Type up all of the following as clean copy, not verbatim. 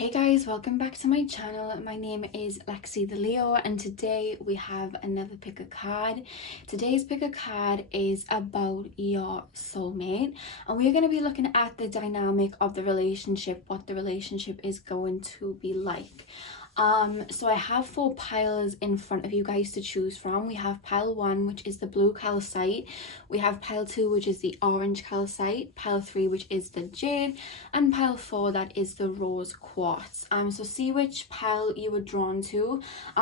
Hey guys, welcome back to my channel. My name is Lexi The Leo and today we have another pick a card. Today's pick a card is about your soulmate and we're going to be looking at the dynamic of the relationship, what the relationship is going to be like. So I have 4 piles in front of you guys to choose from. We have pile 1, which is the blue calcite. We have pile 2, which is the orange calcite. Pile 3, which is the jade. And pile 4, that is the rose quartz. So see which pile you were drawn to.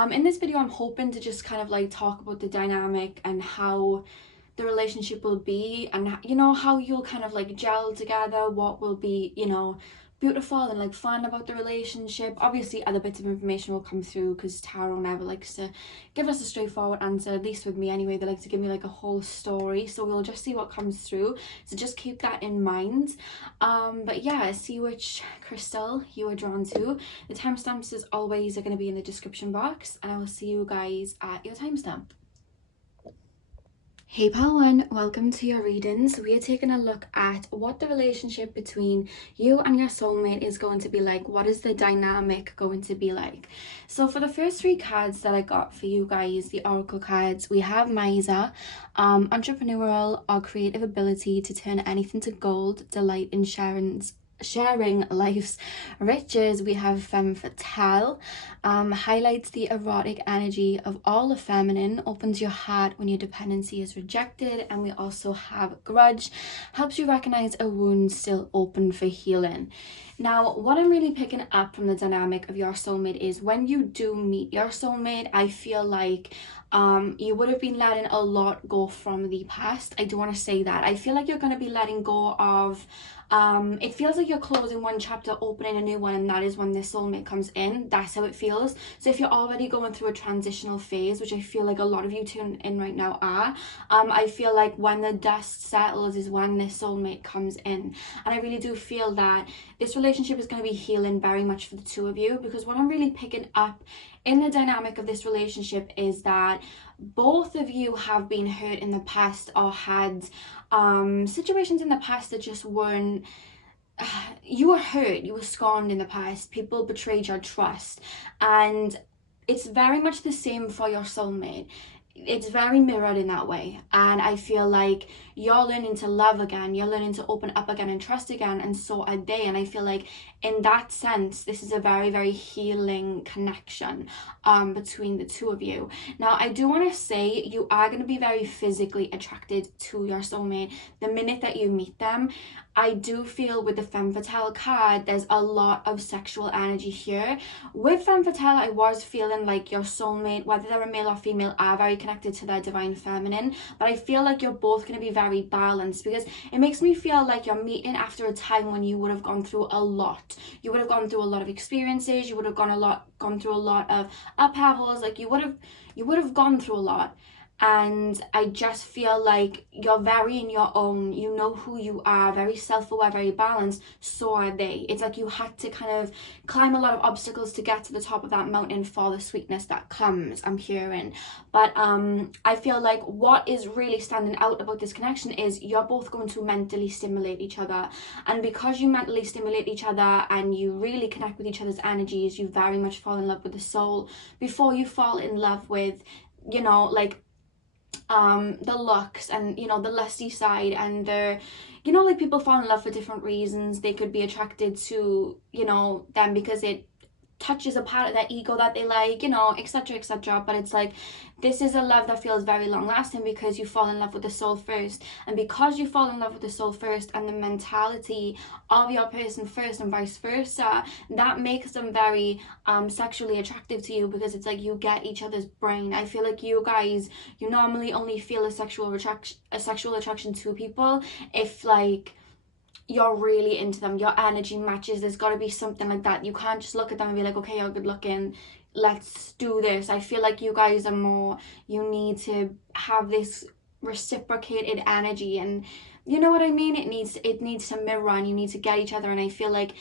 In this video, I'm hoping to just kind of like talk about the dynamic and how the relationship will be, and you know, how you'll kind of like gel together, what will be, you know, beautiful and like fun about the relationship. Obviously other bits of information will come through because tarot never likes to give us a straightforward answer, at least with me anyway. They like to give me like a whole story, so we'll just see what comes through, so just keep that in mind. But yeah, see which crystal you are drawn to. The timestamps as always are going to be in the description box, and I will see you guys at your timestamp. Hey pal 1, welcome to your reading. So we are taking a look at what the relationship between you and your soulmate is going to be like. What is the dynamic going to be like? So for the first 3 cards that I got for you guys, the oracle cards, we have Miser, entrepreneurial or creative ability to turn anything to gold, delight in sharing life's riches. We have femme fatale, highlights the erotic energy of all the feminine, opens your heart when your dependency is rejected. And we also have grudge, helps you recognize a wound still open for healing. Now, what I'm really picking up from the dynamic of your soulmate is when you do meet your soulmate, I feel like you would have been letting a lot go from the past. I do want to say that. I feel like you're going to be letting go of it feels like you're closing one chapter, opening a new one, and that is when the soulmate comes in. That's how it feels. So if you're already going through a transitional phase, which I feel like a lot of you tuned in right now are, I feel like when the dust settles is when this soulmate comes in. And I really do feel that this relationship is going to be healing very much for the two of you, because what I'm really picking up in the dynamic of this relationship is that both of you have been hurt in the past or had situations in the past that just weren't, you were hurt, you were scorned in the past, people betrayed your trust, and it's very much the same for your soulmate. It's very mirrored in that way, and I feel like you're learning to love again, you're learning to open up again and trust again, and so are they. And I feel like in that sense this is a very, very healing connection between the two of you. Now, I do want to say you are going to be very physically attracted to your soulmate the minute that you meet them. I do feel with the femme fatale card there's a lot of sexual energy here. With femme fatale, I was feeling like your soulmate, whether they're a male or female, are very connected to their divine feminine, but I feel like you're both going to be very balanced, because it makes me feel like you're meeting after a time when you would have gone through a lot. You would have gone through a lot of experiences, you would have gone through a lot of upheavals, like you would have gone through a lot. And I just feel like you're very in your own, you know who you are, very self-aware, very balanced. So are they. It's like you had to kind of climb a lot of obstacles to get to the top of that mountain for the sweetness that comes, I'm hearing. But I feel like what is really standing out about this connection is you're both going to mentally stimulate each other, and because you mentally stimulate each other and you really connect with each other's energies, you very much fall in love with the soul before you fall in love with, you know, like the looks and, you know, the lusty side, and the, you know, like people fall in love for different reasons. They could be attracted to, you know, them because it touches a part of their ego that they like, you know, etc, etc. But it's like, this is a love that feels very long lasting because you fall in love with the soul first, and because you fall in love with the soul first and the mentality of your person first and vice versa, that makes them very sexually attractive to you, because it's like you get each other's brain. I feel like you guys, you normally only feel a sexual attraction to people if like you're really into them, your energy matches. There's got to be something like that. You can't just look at them and be like, okay, you're good looking, let's do this. I feel like you guys are more, you need to have this reciprocated energy, and you know what I mean, it needs to mirror, and you need to get each other. And I feel like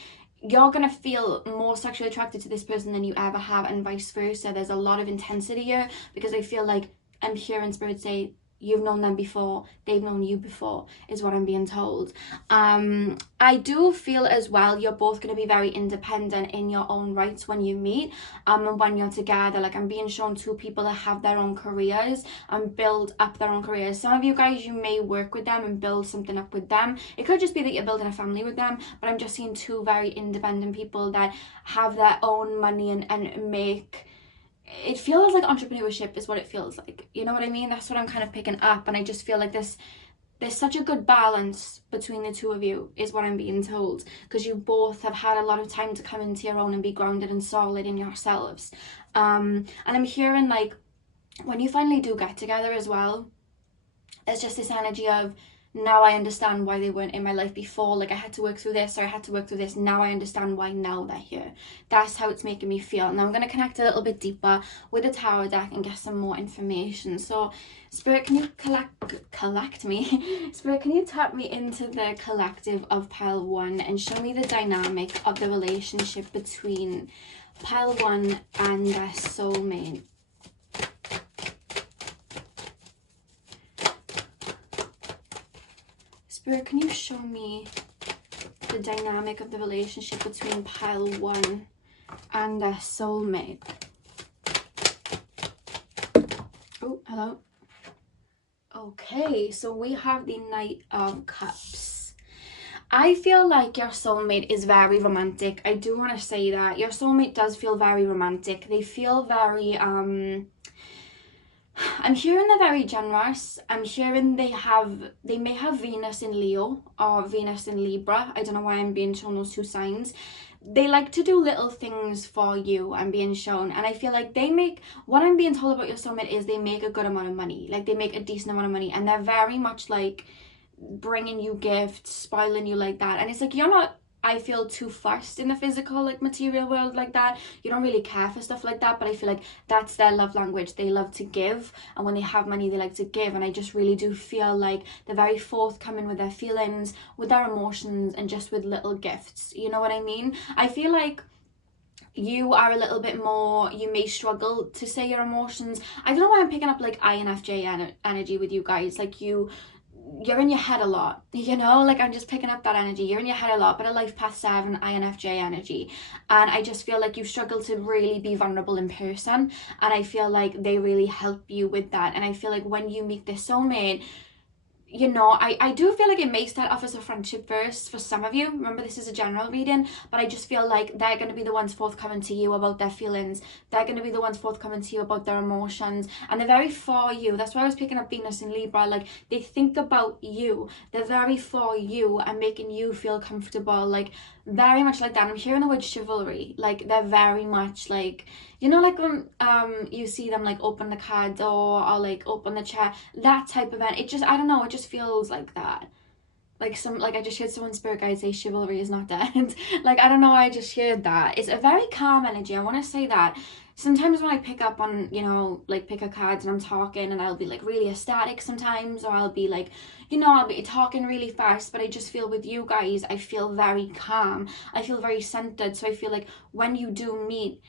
you're gonna feel more sexually attracted to this person than you ever have, and vice versa. There's a lot of intensity here, because I feel like I'm hearing spirit say you've known them before, they've known you before, is what I'm being told. I do feel as well you're both going to be very independent in your own rights when you meet, and when you're together. Like, I'm being shown two people that have their own careers and build up their own careers. Some of you guys, you may work with them and build something up with them. It could just be that you're building a family with them, but I'm just seeing two very independent people that have their own money and make... It feels like entrepreneurship is what it feels like. You know what I mean? That's what I'm kind of picking up. And I just feel like there's such a good balance between the two of you, is what I'm being told. Because you both have had a lot of time to come into your own and be grounded and solid in yourselves. And I'm hearing, like, when you finally do get together as well, there's just this energy of, now I understand why they weren't in my life before. Like, I had to work through this, or I had to work through this. Now I understand why now they're here. That's how it's making me feel. Now I'm going to connect a little bit deeper with the tarot deck and get some more information. So, Spirit, can you collect me? Spirit, can you tap me into the collective of pile 1 and show me the dynamic of the relationship between pile 1 and their soulmate? Spirit, can you show me the dynamic of the relationship between pile 1 and their soulmate? Oh, hello. Okay, so we have the Knight of Cups. I feel like your soulmate is very romantic. I do want to say that. Your soulmate does feel very romantic. They feel very... I'm hearing they're very generous. I'm hearing they may have Venus in Leo or Venus in Libra. I don't know why I'm being shown those two signs. They like to do little things for you, I'm being shown. And I feel like they make, what I'm being told about your soulmate is they make a good amount of money. Like, they make a decent amount of money. And they're very much like bringing you gifts, spoiling you like that. And it's like, you're not, I feel, too fussed in the physical, like, material world like that. You don't really care for stuff like that, but I feel like that's their love language. They love to give, and when they have money, they like to give. And I just really do feel like they're very forthcoming with their feelings, with their emotions, and just with little gifts. You know what I mean? I feel like you are a little bit more, you may struggle to say your emotions. I don't know why I'm picking up like INFJ energy with you guys. Like, you're in your head a lot, you know, like, I'm just picking up that energy. You're in your head a lot, but a life past 7 INFJ energy. And I just feel like you struggle to really be vulnerable in person, and I feel like they really help you with that. And I feel like when you meet this soulmate, you know, I do feel like it may start off as a friendship first for some of you. Remember, this is a general reading, but I just feel like they're going to be the ones forthcoming to you about their feelings. They're going to be the ones forthcoming to you about their emotions, and they're very for you. That's why I was picking up Venus in Libra. Like, they think about you. They're very for you and making you feel comfortable, like, very much like that. I'm hearing the word chivalry. Like, they're very much like, you know, like when you see them like open the car door or like open the chair, that type of event. It just, I don't know, it just feels like that. Like, I just heard someone spirit guide say chivalry is not dead. Like, I don't know, I just heard that. It's a very calm energy, I want to say that. Sometimes when I pick up on, you know, like, pick a cards and I'm talking, and I'll be like really ecstatic sometimes, or I'll be like, you know, I'll be talking really fast, but I just feel with you guys, I feel very calm. I feel very centered. So I feel like when you do meet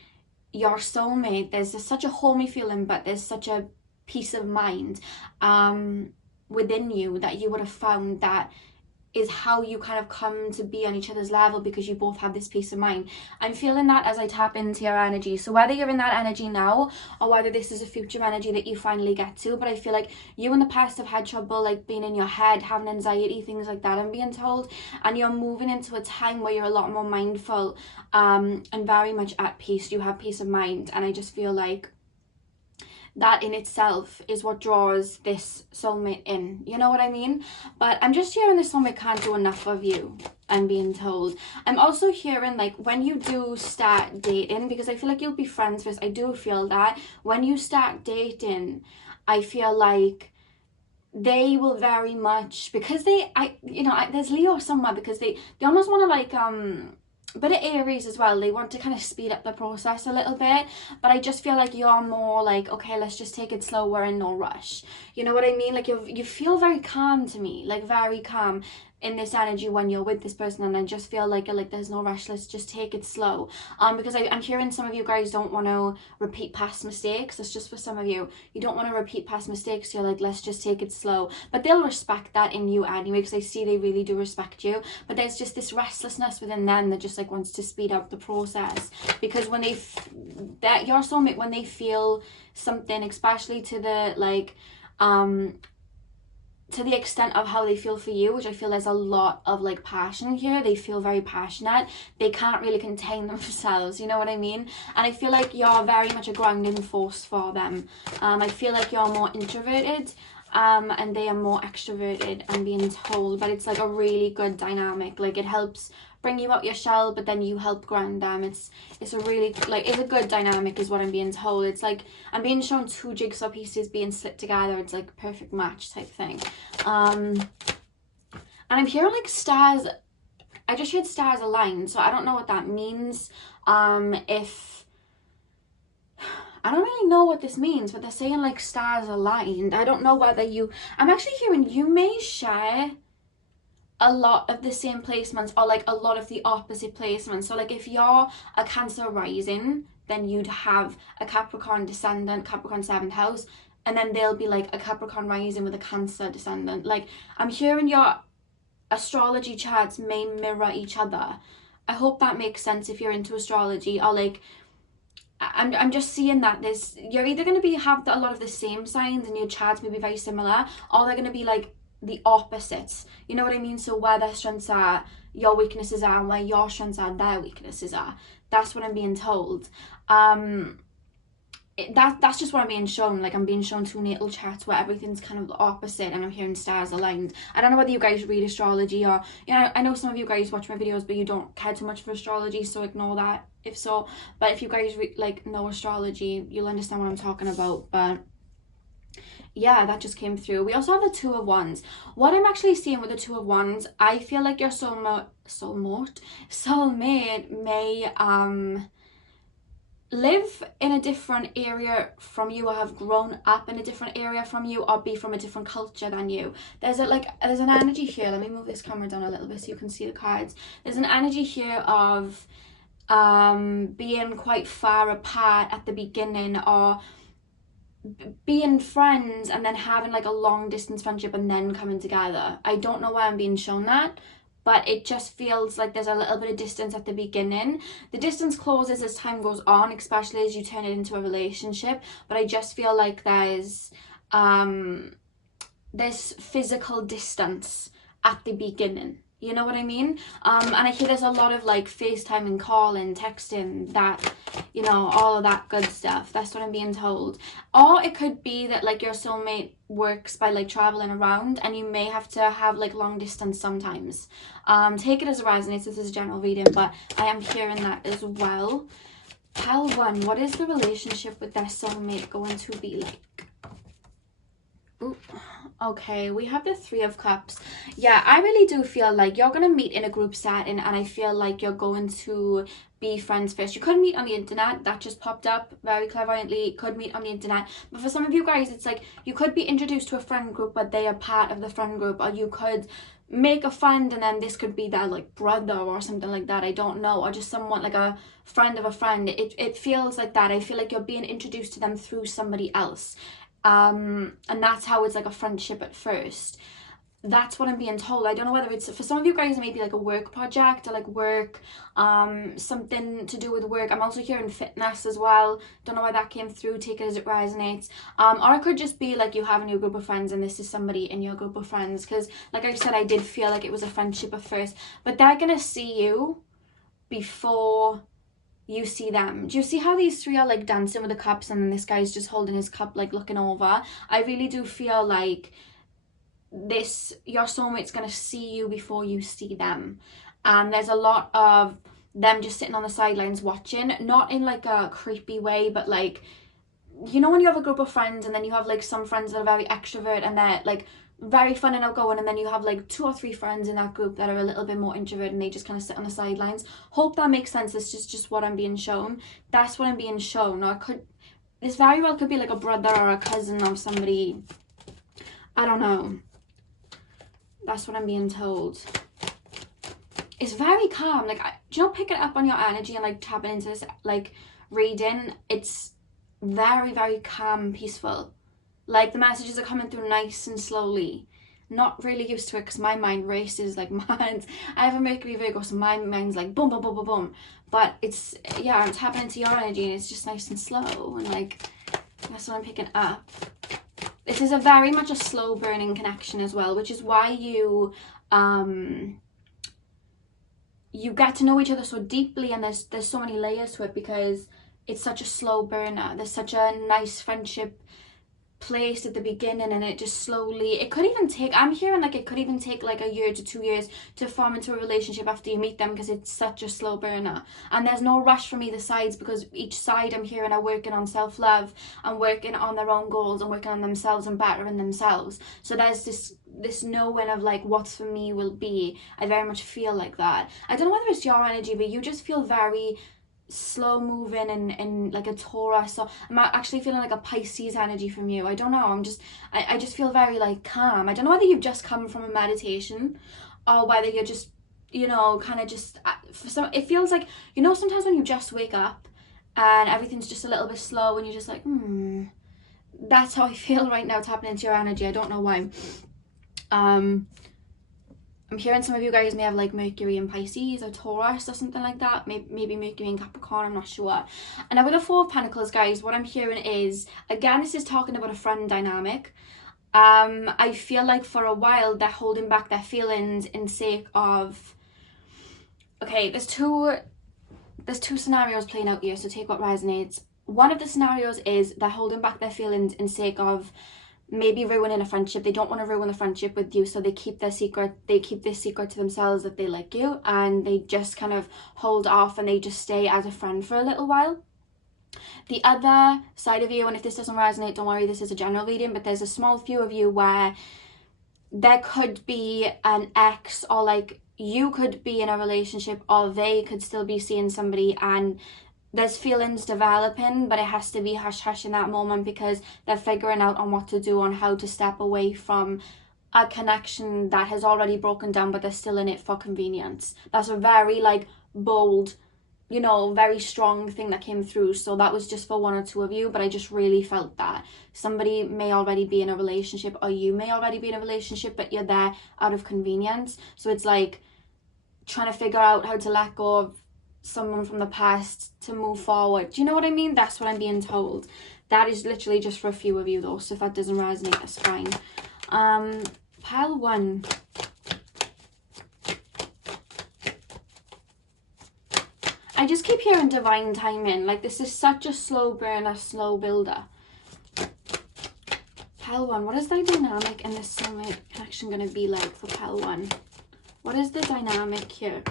your soulmate, there's such a homey feeling, but there's such a peace of mind within you that you would have found that is how you kind of come to be on each other's level, because you both have this peace of mind. I'm feeling that as I tap into your energy. So whether you're in that energy now, or whether this is a future energy that you finally get to, but I feel like you in the past have had trouble, like, being in your head, having anxiety, things like that, I'm being told, and you're moving into a time where you're a lot more mindful and very much at peace. You have peace of mind, and I just feel like that in itself is what draws this soulmate in, you know what I mean? But I'm just hearing this soulmate can't do enough of you, I'm being told. I'm also hearing, like, when you do start dating, because I feel like you'll be friends first, I do feel that when you start dating, I feel like they will very much, because there's Leo somewhere, because they almost want to, like, but at Aries as well, they want to kind of speed up the process a little bit. But I just feel like you're more like, okay, let's just take it slow, we're in no rush. You know what I mean? Like, you feel very calm to me, like very calm. in this energy when you're with this person, and I just feel like there's no rush, let's just take it slow. Because I'm hearing some of you guys don't want to repeat past mistakes. That's just for some of you. You don't want to repeat past mistakes, so you're like, let's just take it slow. But they'll respect that in you anyway, because I see they really do respect you. But there's just this restlessness within them that just like wants to speed up the process, because when that your soulmate, when they feel something, especially to the like to the extent of how they feel for you, which I feel there's a lot of like passion here. They feel very passionate. They can't really contain themselves, you know what I mean? And I feel like you're very much a grounding force for them. I feel like you're more introverted, and they are more extroverted, I'm being told. But it's like a really good dynamic. Like, it helps bring you out your shell, but then you help ground them. It's a really, like, it's a good dynamic is what I'm being told. It's like I'm being shown two jigsaw pieces being slipped together. It's like a perfect match type thing. And I'm hearing like stars. I just heard stars aligned, so I don't know what that means. If I don't really know what this means, but they're saying like stars aligned. I don't know whether I'm actually hearing you may share a lot of the same placements, or like a lot of the opposite placements. So like if you're a Cancer rising, then you'd have a Capricorn descendant, Capricorn 7th house, and then they'll be like a Capricorn rising with a Cancer descendant. Like, I'm hearing your astrology charts may mirror each other. I hope that makes sense if you're into astrology. Or like, I'm just seeing that you're either going to have a lot of the same signs and your charts may be very similar, or they're going to be like the opposites, you know what I mean? So where their strengths are, your weaknesses are, and where your strengths are, their weaknesses are. That's what I'm being told. That's just what I'm being shown. Like, I'm being shown two natal charts where everything's kind of the opposite, and I'm hearing stars aligned. I don't know whether you guys read astrology, or, you know, I know some of you guys watch my videos but you don't care too much for astrology, so ignore that if so. But if you guys know astrology, you'll understand what I'm talking about. But yeah, that just came through. We also have the Two of Wands. What I'm actually seeing with the Two of Wands, I feel like your soulmate may live in a different area from you, or have grown up in a different area from you, or be from a different culture than you. There's an energy here. Let me move this camera down a little bit so you can see the cards. There's an energy here of being quite far apart at the beginning, or being friends and then having like a long distance friendship and then coming together. I don't know why I'm being shown that, but it just feels like there's a little bit of distance at the beginning. The distance closes as time goes on, especially as you turn it into a relationship. But I just feel like there's physical distance at the beginning. You know what I mean? And I hear there's a lot of like FaceTime and calling, texting, that, you know, all of that good stuff. That's what I'm being told. Or it could be that like your soulmate works by like traveling around, and you may have to have like long distance sometimes. Take it as it resonates. This is a general reading, but I am hearing that as well. Pile 1, what is the relationship with their soulmate going to be like? Ooh. Okay, we have the Three of Cups. Yeah, I really do feel like you're going to meet in a group setting, and I feel like you're going to be friends first. You could meet on the internet. That just popped up very clairvoyantly. Could meet on the internet. But for some of you guys, it's like you could be introduced to a friend group, but they are part of the friend group. Or you could make a friend, and then this could be their like brother or something like that. I don't know. Or just someone like a friend of a friend. It feels like that. I feel like you're being introduced to them through somebody else. And that's how it's like a friendship at first. That's what I'm being told. I don't know whether it's for some of you guys, maybe like a work project, or like work, something to do with work. I'm also hearing fitness as well. Don't know why that came through. Take it as it resonates. Or it could just be like you have a new group of friends, and this is somebody in your group of friends, because like I said, I did feel like it was a friendship at first, but they're gonna see you before you see them. Do you see how these three are like dancing with the cups, and then this guy's just holding his cup, like looking over? I really do feel like your soulmate's gonna see you before you see them. And there's a lot of them just sitting on the sidelines watching, not in like a creepy way, but like, you know, when you have a group of friends and then you have like some friends that are very extrovert and they're like very fun and outgoing, and then you have like 2 or 3 friends in that group that are a little bit more introverted and they just kind of sit on the sidelines. Hope that makes sense. This is just what I'm being shown. That's what I'm being shown. Or this very well could be like a brother or a cousin of somebody. I don't know. That's what I'm being told. It's very calm. Like, do you know, picking up on your energy and like tapping into this like reading, it's very, very calm, peaceful. Like, the messages are coming through nice and slowly. Not really used to it because my mind races like mad. I have a Mercury Virgo, so my mind's like boom, boom, boom, boom, boom. But it's, yeah, I'm tapping into your energy and it's just nice and slow. And like, that's what I'm picking up. This is a very much a slow burning connection as well, which is why you get to know each other so deeply, and there's so many layers to it because it's such a slow burner. There's such a nice friendship placed at the beginning, and it just slowly, it could even take, I'm hearing like it could even take like a year to 2 years to form into a relationship after you meet them, because it's such a slow burner. And there's no rush from either sides, because each side I'm hearing are working on self-love and working on their own goals and working on themselves and bettering themselves. So there's this knowing of like what's for me will be. I very much feel like that. I don't know whether it's your energy, but you just feel very slow moving and like a Taurus. So I'm actually feeling like a Pisces energy from you. I don't know, I just feel very like calm. I don't know whether you've just come from a meditation or whether you're just, you know, kind of just, for some, it feels like, you know, sometimes when you just wake up and everything's just a little bit slow and you're just like, that's how I feel right now, tapping into your energy. I don't know why. I'm hearing some of you guys may have like Mercury in Pisces or Taurus or something like that. Maybe Mercury in Capricorn, I'm not sure. And now with the Four of Pentacles, guys, what I'm hearing is, again, this is talking about a friend dynamic. I feel like for a while they're holding back their feelings in sake of, okay, there's two scenarios playing out here, so take what resonates. One of the scenarios is they're holding back their feelings in sake of maybe ruining a friendship. They don't want to ruin the friendship with you, so they keep this secret to themselves that they like you, and they just kind of hold off and they just stay as a friend for a little while. The other side of you, and if this doesn't resonate, don't worry, this is a general reading, but there's a small few of you where there could be an ex, or like you could be in a relationship, or they could still be seeing somebody, and there's feelings developing, but it has to be hush hush in that moment because they're figuring out on what to do, on how to step away from a connection that has already broken down, but they're still in it for convenience. That's a very like bold, you know, very strong thing that came through. So that was just for one or two of you, but I just really felt that somebody may already be in a relationship, or you may already be in a relationship, but you're there out of convenience. So it's like trying to figure out how to let go of someone from the past to move forward. Do you know what I mean? That's what I'm being told. That is literally just for a few of you though, so if that doesn't resonate, that's fine. Pile 1. I just keep hearing divine timing. Like, this is such a slow burner, slow builder. Pile 1, what is the dynamic in this soulmate connection going to be like for pile 1? What is the dynamic here?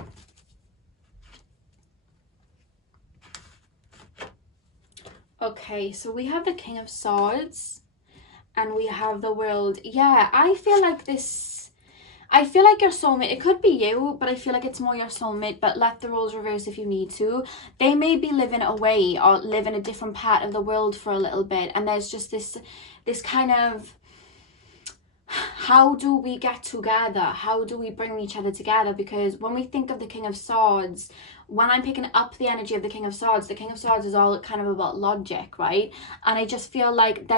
Okay, so we have the King of Swords and we have the World. Yeah, I feel like your soulmate, it could be you, but I feel like it's more your soulmate, but let the roles reverse if you need to. They may be living away or live in a different part of the world for a little bit, and there's just this kind of, how do we get together? How do we bring each other together? Because when we think of the King of Swords, when I'm picking up the energy of the King of Swords is all kind of about logic, right? And I just feel like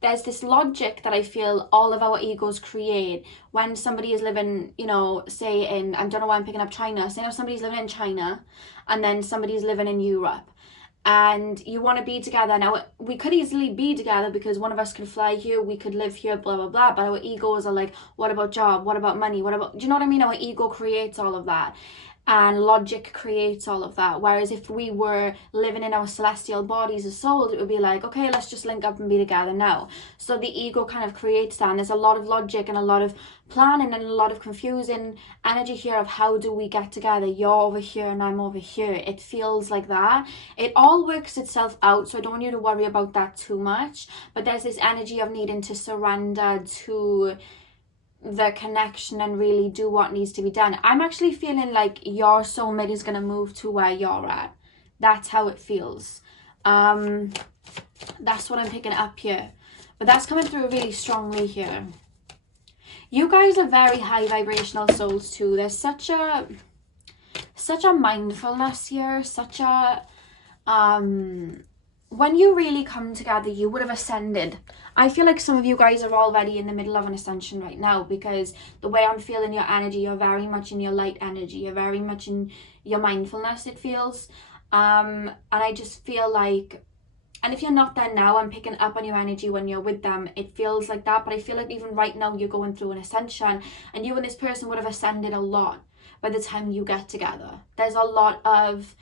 there's this logic that I feel all of our egos create when somebody is living, you know, say in, I don't know why I'm picking up China, say if somebody's living in China and then somebody's living in Europe, and you want to be together. Now, we could easily be together because one of us could fly here, we could live here, blah, blah, blah, but our egos are like, what about job? What about money? What about, do you know what I mean? Our ego creates all of that. And logic creates all of that. Whereas if we were living in our celestial bodies as souls, it would be like, okay, let's just link up and be together now. So the ego kind of creates that. And there's a lot of logic and a lot of planning and a lot of confusing energy here of how do we get together? You're over here and I'm over here. It feels like that. It all works itself out. So I don't want you to worry about that too much. But there's this energy of needing to surrender to the connection and really do what needs to be done. I'm actually feeling like your soulmate is going to move to where you're at. That's how it feels. That's what I'm picking up here. But that's coming through really strongly here. You guys are very high vibrational souls too. There's such a mindfulness here, such a when you really come together, you would have ascended. I feel like some of you guys are already in the middle of an ascension right now, because the way I'm feeling your energy, you're very much in your light energy, you're very much in your mindfulness, it feels. And I just feel like, and if you're not there now, I'm picking up on your energy when you're with them, it feels like that. But I feel like even right now you're going through an ascension, and you and this person would have ascended a lot by the time you get together. There's a lot of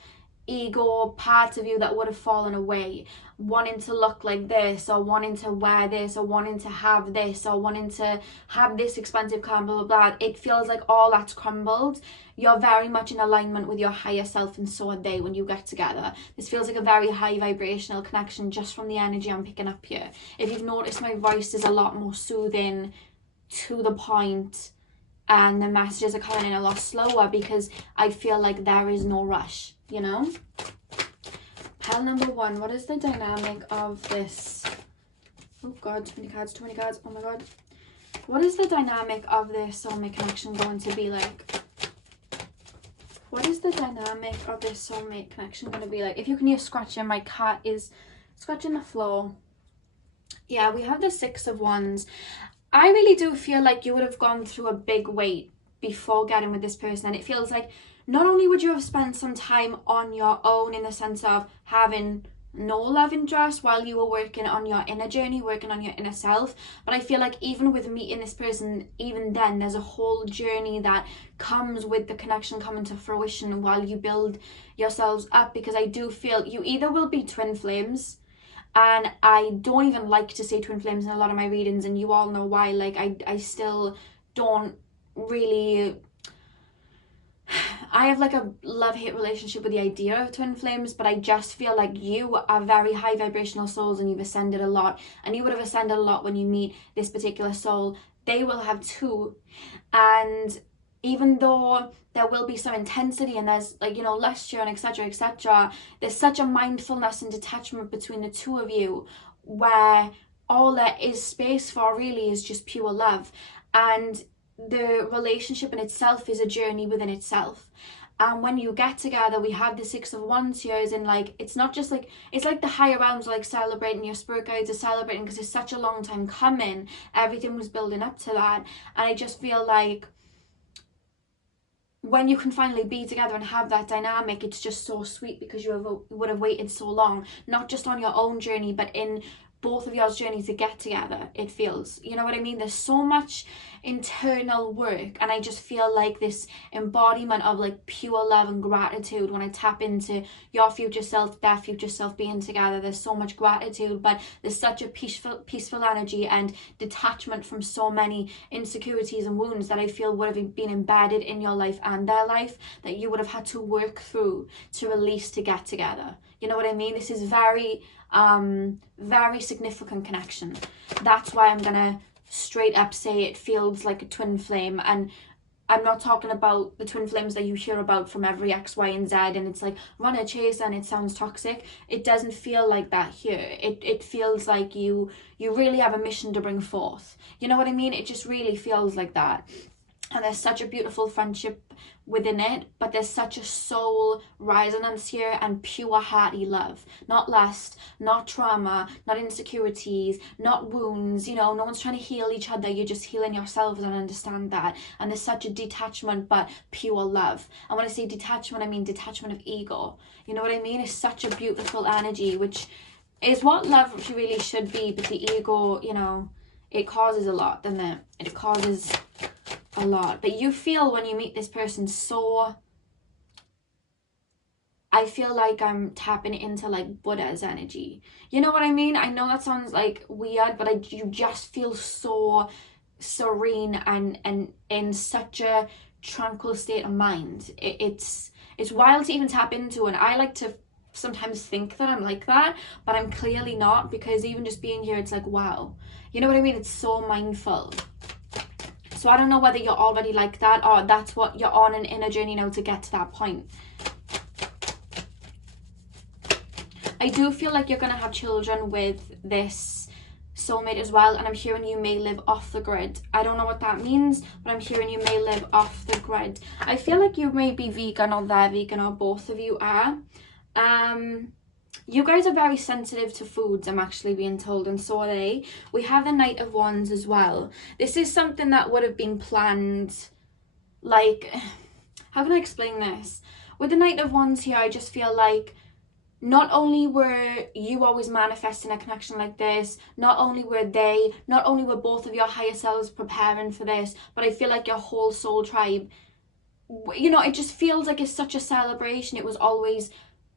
ego parts of you that would have fallen away, wanting to look like this, or wanting to wear this, or wanting to have this, or wanting to have this expensive car, blah blah blah. It feels like all that's crumbled. You're very much in alignment with your higher self, and so are they when you get together. This feels like a very high vibrational connection just from the energy I'm picking up here. If you've noticed, my voice is a lot more soothing, to the point, and the messages are coming in a lot slower because I feel like there is no rush, you know? Pile number 1, what is the dynamic of this? Oh god, too many cards, oh my god. What is the dynamic of this soulmate connection going to be like? What is the dynamic of this soulmate connection going to be like? If you can hear scratching, my cat is scratching the floor. Yeah, we have the 6 of Wands. I really do feel like you would have gone through a big wait before getting with this person. And it feels like not only would you have spent some time on your own, in the sense of having no love interest while you were working on your inner journey, working on your inner self, but I feel like even with meeting this person, even then there's a whole journey that comes with the connection coming to fruition while you build yourselves up. Because I do feel you either will be twin flames, and I don't even like to say twin flames in a lot of my readings, and you all know why. Like I still don't really, I have like a love-hate relationship with the idea of twin flames, but I just feel like you are very high vibrational souls, and you've ascended a lot, and you would have ascended a lot when you meet this particular soul. They will have too, and even though there will be some intensity and there's, like, you know, luster and etc, there's such a mindfulness and detachment between the two of you, where all there is space for really is just pure love. And the relationship in itself is a journey within itself. And when you get together, we have the 6 of Wands here, as in, like, it's not just like, it's like the higher realms are like celebrating, your spirit guides are celebrating, because it's such a long time coming. Everything was building up to that. And I just feel like when you can finally be together and have that dynamic, it's just so sweet, because you would have waited so long, not just on your own journey, but in both of y'all's journeys to get together. It feels, you know what I mean? There's so much internal work, and I just feel like this embodiment of like pure love and gratitude when I tap into your future self, their future self being together. There's so much gratitude, but there's such a peaceful energy and detachment from so many insecurities and wounds that I feel would have been embedded in your life and their life, that you would have had to work through to release to get together. You know what I mean? This is very significant connection. That's why I'm gonna straight up say it feels like a twin flame. And I'm not talking about the twin flames that you hear about from every X, Y, and Z, and it's like run a chase and it sounds toxic. It doesn't feel like that here. It feels like you really have a mission to bring forth. You know what I mean? It just really feels like that. And there's such a beautiful friendship within it, but there's such a soul resonance here, and pure hearty love. Not lust, not trauma, not insecurities, not wounds. You know, no one's trying to heal each other. You're just healing yourselves, and understand that. And there's such a detachment, but pure love. And when I say detachment, I mean detachment of ego. You know what I mean? It's such a beautiful energy, which is what love really should be. But the ego, you know, it causes a lot, doesn't it? It causes a lot. But you feel when you meet this person, so I feel like I'm tapping into like Buddha's energy. You know what I mean? I know that sounds like weird, but you just feel so serene and in such a tranquil state of mind. It's wild to even tap into, and I like to sometimes think that I'm like that, but I'm clearly not, because even just being here, it's like, wow. You know what I mean? It's so mindful. So I don't know whether you're already like that, or that's what you're on an inner journey now to get to that point. I do feel like you're going to have children with this soulmate as well, and I'm hearing you may live off the grid. I don't know what that means, but I'm hearing you may live off the grid. I feel like you may be vegan, or they're vegan, or both of you are. You guys are very sensitive to foods, I'm actually being told, and so are they. We have the Knight of Wands as well. This is something that would have been planned, like, how can I explain this? With the Knight of Wands here, I just feel like not only were you always manifesting a connection like this, not only were both of your higher selves preparing for this, but I feel like your whole soul tribe, you know, it just feels like it's such a celebration. It was always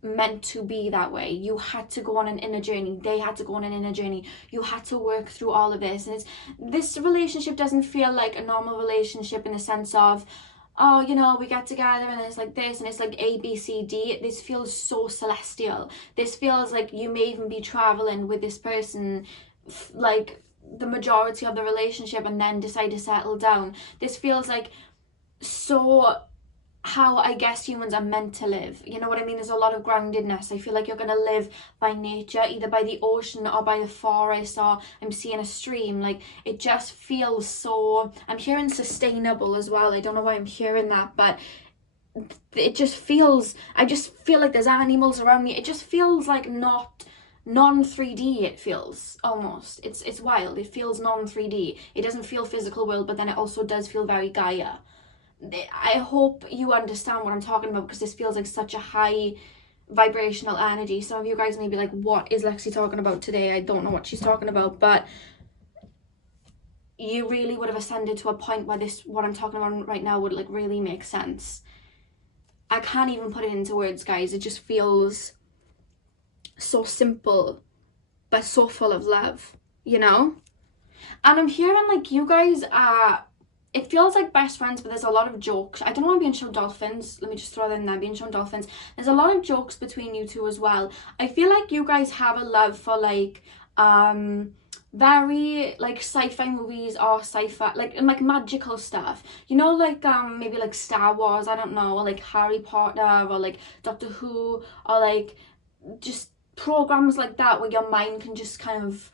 meant to be that way. You had to go on an inner journey. They had to go on an inner journey. You had to work through all of this. And this relationship doesn't feel like a normal relationship in the sense of, oh, you know, we get together and it's like this and it's like A, B, C, D. This feels so celestial. This feels like you may even be traveling with this person like the majority of the relationship and then decide to settle down. This feels like so how I guess humans are meant to live. You know what I mean? There's a lot of groundedness. I feel like you're going to live by nature, either by the ocean or by the forest, or I'm seeing a stream. Like, it just feels so, I'm hearing sustainable as well. I don't know why I'm hearing that, but it just feels, I just feel like there's animals around me. It just feels like not non-3D. It feels almost, it's wild. It feels non-3D. It doesn't feel physical world, but then it also does feel very Gaia. I hope you understand what I'm talking about, because this feels like such a high vibrational energy. Some of you guys may be like, what is Lexi talking about today? I don't know what she's talking about, but you really would have ascended to a point where this, what I'm talking about right now, would like really make sense. I can't even put it into words, guys. It just feels so simple, but so full of love, you know? And I'm hearing like you guys are, it feels like best friends, but there's a lot of jokes. I don't know why I'm being shown dolphins. Let me just throw that in there, being shown dolphins. There's a lot of jokes between you two as well. I feel like you guys have a love for like, very like sci-fi movies or sci-fi, like magical stuff. You know, like, maybe like Star Wars, I don't know, or like Harry Potter, or like Doctor Who, or like just programs like that where your mind can just kind of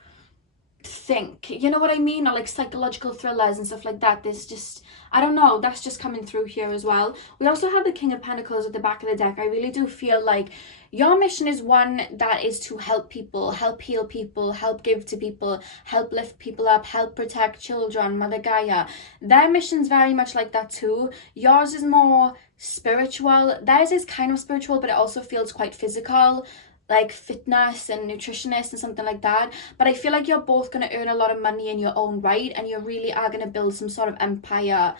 think, you know what I mean? Or like psychological thrillers and stuff like that. There's just, I don't know, that's just coming through here as well. We also have the King of Pentacles at the back of the deck. I really do feel like your mission is one that is to help people, help heal people, help give to people, help lift people up, help protect children, Mother Gaia. Their mission's very much like that too. Yours is more spiritual. Theirs is kind of spiritual, but it also feels quite physical, like fitness and nutritionist and something like that. But I feel like you're both going to earn a lot of money in your own right, and you really are going to build some sort of empire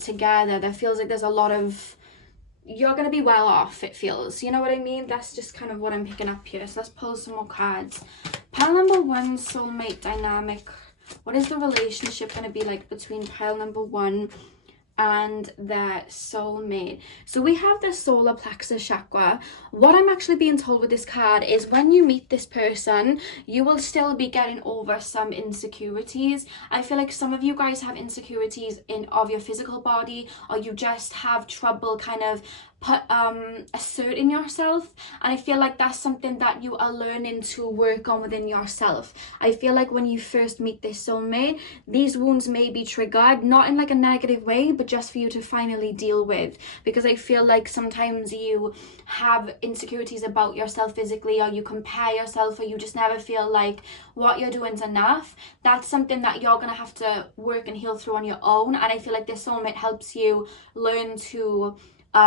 together. There feels like there's a lot of, you're going to be well off, it feels, you know what I mean? That's just kind of what I'm picking up here. So let's pull some more cards. Pile number one, soulmate dynamic. What is the relationship going to be like between pile number one and their soulmate? So we have the solar plexus chakra. What I'm actually being told with this card is when you meet this person, you will still be getting over some insecurities. I feel like some of you guys have insecurities of your physical body, or you just have trouble kind of asserting yourself, and I feel like that's something that you are learning to work on within yourself. I feel like when you first meet this soulmate, these wounds may be triggered, not in like a negative way, but just for you to finally deal with, because I feel like sometimes you have insecurities about yourself physically, or you compare yourself, or you just never feel like what you're doing is enough. That's something that you're gonna have to work and heal through on your own, and I feel like this soulmate helps you learn to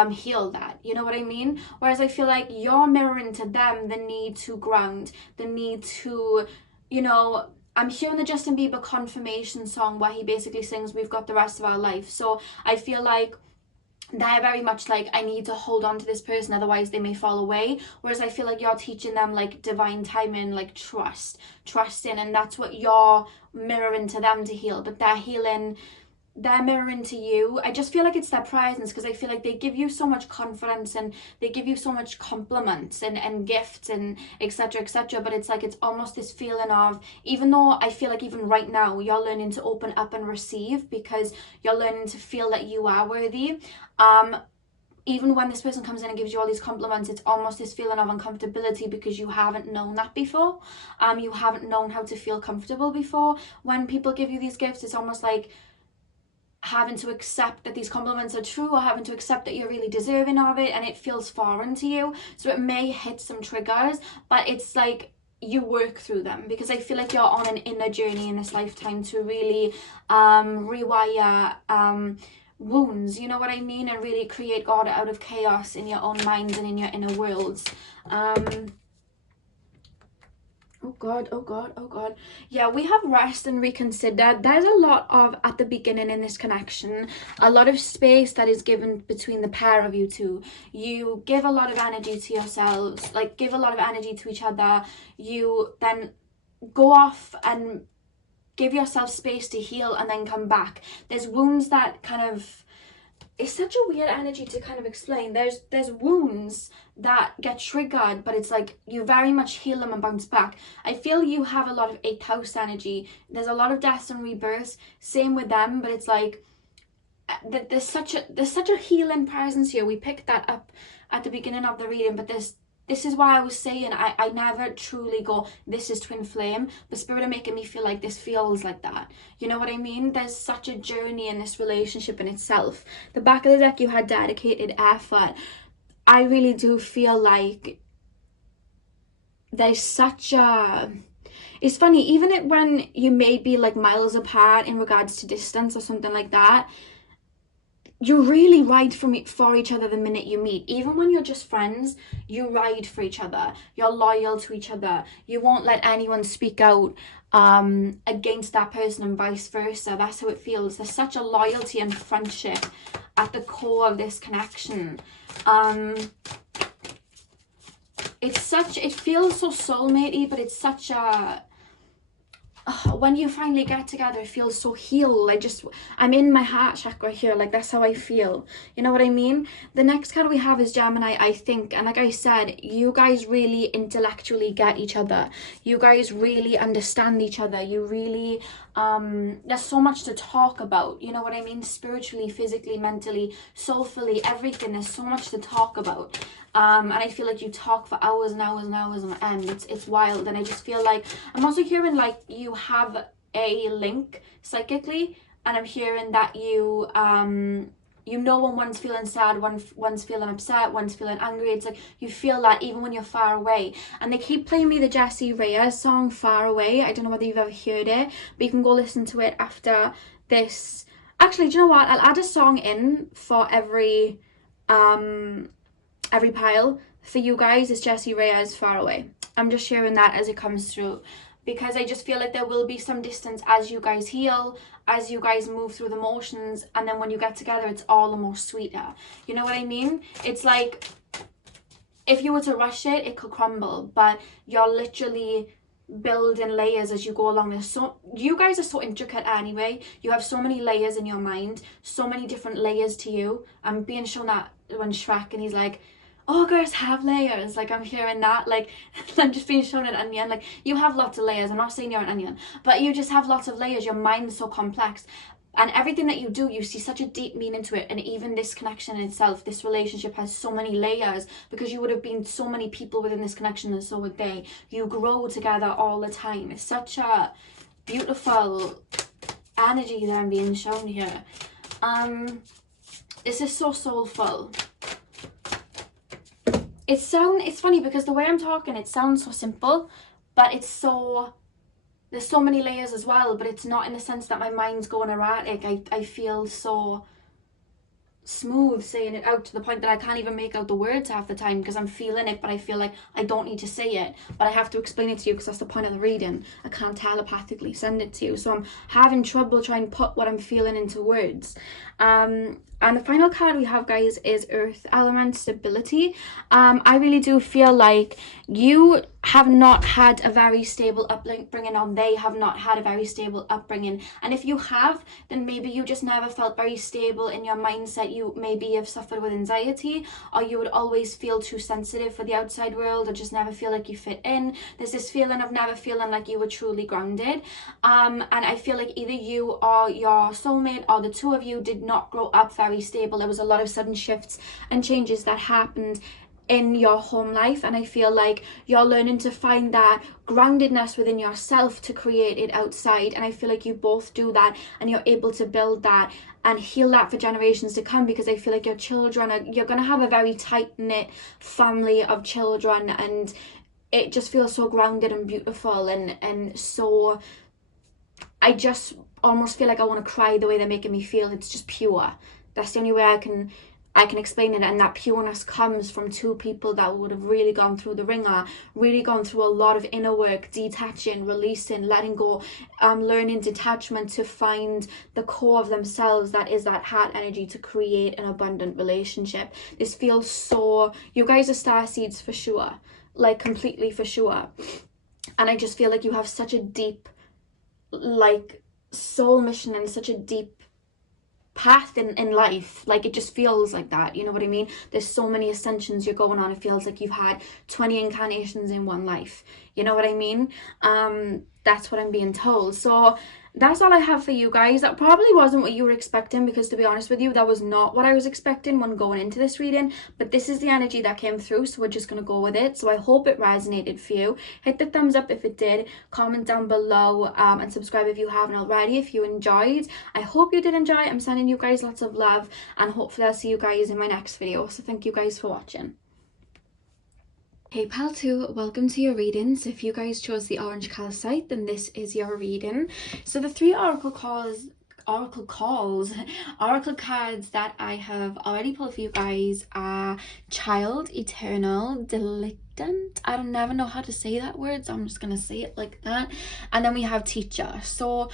heal that, you know what I mean? Whereas I feel like you're mirroring to them the need to ground, the need to, you know, I'm hearing the Justin Bieber confirmation song where he basically sings, we've got the rest of our life. So I feel like they're very much like, I need to hold on to this person, otherwise they may fall away. Whereas I feel like you're teaching them like divine timing, like trusting, and that's what you're mirroring to them to heal. But they're healing, they're mirroring to you. I just feel like it's their presence, because I feel like they give you so much confidence, and they give you so much compliments and gifts and etc, but it's like, it's almost this feeling of, even though I feel like even right now you're learning to open up and receive, because you're learning to feel that you are worthy, even when this person comes in and gives you all these compliments, it's almost this feeling of uncomfortability because you haven't known that before. You haven't known how to feel comfortable before. When people give you these gifts, it's almost like having to accept that these compliments are true, or having to accept that you're really deserving of it, and it feels foreign to you. So it may hit some triggers, but it's like you work through them, because I feel like you're on an inner journey in this lifetime to really rewire wounds, you know what I mean, and really create God out of chaos in your own minds and in your inner worlds. Oh God, oh God, oh God. Yeah, we have rest and reconsider. There's a lot of, at the beginning in this connection, a lot of space that is given between the pair of you two. You give a lot of energy to yourselves, like give a lot of energy to each other. You then go off and give yourself space to heal and then come back. There's wounds that kind of, it's such a weird energy to kind of explain. There's wounds that get triggered, but it's like you very much heal them and bounce back. I feel you have a lot of 8th house energy. There's a lot of deaths and rebirths. Same with them, but it's like there's such a healing presence here. We picked that up at the beginning of the reading, but this is why I was saying I never truly go, this is twin flame, but Spirit are making me feel like this feels like that. You know what I mean? There's such a journey in this relationship in itself. The back of the deck, you had dedicated effort. I really do feel like there's such a... It's funny, even when you may be like miles apart in regards to distance or something like that, you really ride for each other the minute you meet. Even when you're just friends, you ride for each other. You're loyal to each other. You won't let anyone speak out against that person, and vice versa. That's how it feels. There's such a loyalty and friendship at the core of this connection. It feels so soulmate-y, but it's such a... when you finally get together, it feels so healed. I'm in my heart chakra here, like that's how I feel, you know what I mean? The next card we have is Gemini, I think, and like I said, you guys really intellectually get each other. You guys really understand each other. You really there's so much to talk about, you know what I mean? Spiritually, physically, mentally, soulfully, everything. There's so much to talk about. And I feel like you talk for hours and hours and hours on end. It's wild. And I just feel like I'm also hearing like you have a link psychically, and I'm hearing that you know when one's feeling sad, one's feeling upset, one's feeling angry. It's like you feel that even when you're far away. And they keep playing me the Jessie Reyez song Far Away. I don't know whether you've ever heard it, but you can go listen to it after this. Actually, do you know what, I'll add a song in for every pile for you guys. Is Jessie Reyez Far Away. I'm just sharing that as it comes through, because I just feel like there will be some distance as you guys heal, as you guys move through the motions, and then when you get together, it's all the more sweeter. You know what I mean? It's like if you were to rush it, it could crumble, but you're literally building layers as you go along. You guys are so intricate anyway. You have so many layers in your mind, so many different layers to you. I'm being shown that when Shrek, and he's like, oh, girls have layers. Like, I'm hearing that. Like, I'm just being shown an onion. Like, you have lots of layers. I'm not saying you're an onion, but you just have lots of layers. Your mind is so complex. And everything that you do, you see such a deep meaning to it. And even this connection in itself, this relationship has so many layers, because you would have been so many people within this connection, and so would they. You grow together all the time. It's such a beautiful energy that I'm being shown here. This is so soulful. It's funny because the way I'm talking, it sounds so simple, but there's so many layers as well, but it's not in the sense that my mind's going erratic. I feel so smooth saying it out, to the point that I can't even make out the words half the time, because I'm feeling it, but I feel like I don't need to say it, but I have to explain it to you because that's the point of the reading. I can't telepathically send it to you, so I'm having trouble trying to put what I'm feeling into words. And the final card we have, guys, is Earth Element Stability. I really do feel like you have not had a very stable upbringing, or they have not had a very stable upbringing. And if you have, then maybe you just never felt very stable in your mindset. You maybe have suffered with anxiety, or you would always feel too sensitive for the outside world, or just never feel like you fit in. There's this feeling of never feeling like you were truly grounded. And I feel like either you or your soulmate, or the two of you, did not grow up very very stable. There was a lot of sudden shifts and changes that happened in your home life, and I feel like you're learning to find that groundedness within yourself to create it outside, and I feel like you both do that, and you're able to build that and heal that for generations to come, because I feel like your children are, you're going to have a very tight-knit family of children, and it just feels so grounded and beautiful, and so I just almost feel like I want to cry the way they're making me feel. It's just pure. That's the only way I can explain it, and that pureness comes from two people that would have really gone through the ringer, really gone through a lot of inner work, detaching, releasing, letting go, learning detachment to find the core of themselves, that is that heart energy, to create an abundant relationship. This feels so, you guys are star seeds for sure, like completely for sure, and I just feel like you have such a deep like soul mission and such a deep path in life. Like, it just feels like that, you know what I mean? There's so many ascensions you're going on. It feels like you've had 20 incarnations in one life, you know what I mean? That's what I'm being told. So that's all I have for you guys. That probably wasn't what you were expecting, because to be honest with you, that was not what I was expecting when going into this reading, but this is the energy that came through, so we're just going to go with it. So I hope it resonated for you. Hit the thumbs up if it did, comment down below, and subscribe if you haven't already if you enjoyed. I hope you did enjoy. I'm sending you guys lots of love, and hopefully I'll see you guys in my next video. So thank you guys for watching. Hey pal 2, welcome to your reading. So if you guys chose the orange calcite, then this is your reading. So the 3 oracle cards that I have already pulled for you guys are Child, Eternal, Delictant. I don't never know how to say that word, so I'm just gonna say it like that. And then we have Teacher. So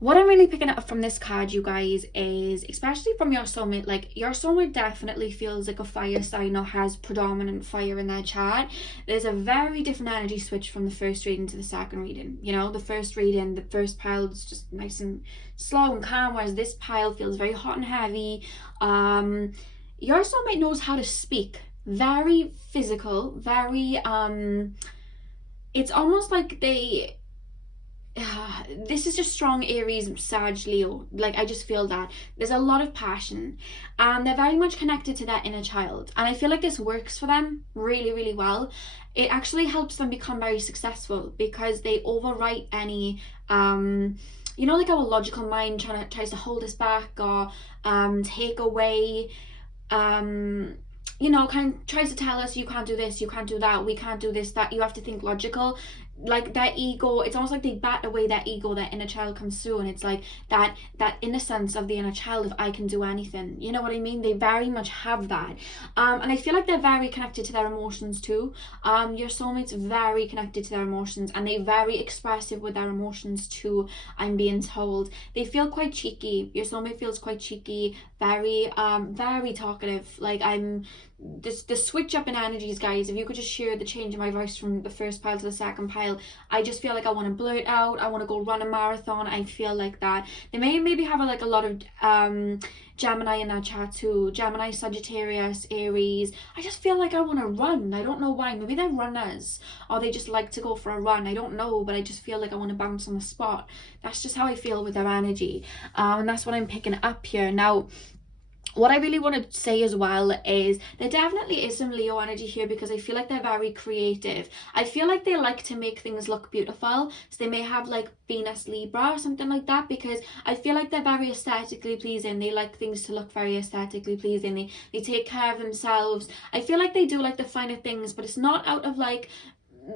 what I'm really picking up from this card, you guys, is especially from your soulmate, like your soulmate definitely feels like a fire sign or has predominant fire in their chart. There's a very different energy switch from the first reading to the second reading. You know, the first reading, the first pile is just nice and slow and calm, whereas this pile feels very hot and heavy. Your soulmate knows how to speak. Very physical, very, it's almost like they... this is just strong Aries, Sag, Leo. Like, I just feel that there's a lot of passion, and they're very much connected to that inner child, and I feel like this works for them really, really well. It actually helps them become very successful, because they overwrite any you know, like our logical mind tries to hold us back, or take away, you know, kind of tries to tell us, you can't do this, you can't do that, we can't do this, that, you have to think logical. Like, their ego, it's almost like they bat away their ego, their inner child comes through, and it's like that innocence of the inner child of I can do anything, you know what I mean? They very much have that, and I feel like they're very connected to their emotions too. Your soulmate's very connected to their emotions, and they're very expressive with their emotions too, I'm being told. They feel quite cheeky. Your soulmate feels quite cheeky, very very talkative. Like, the switch up in energies, guys, if you could just hear the change in my voice from the first pile to the second pile, I just feel like I want to blurt out, I want to go run a marathon. I feel like that. They maybe have a lot of Gemini in that chart too. Gemini, Sagittarius, Aries. I just feel like I want to run. I don't know why. Maybe they're runners, or they just like to go for a run. I don't know, but I just feel like I want to bounce on the spot. That's just how I feel with their energy, and that's what I'm picking up here. Now, what I really want to say as well is there definitely is some Leo energy here, because I feel like they're very creative. I feel like they like to make things look beautiful, so they may have like Venus Libra or something like that, because I feel like they're very aesthetically pleasing. They like things to look very aesthetically pleasing. They take care of themselves. I feel like they do like the finer things, but it's not out of like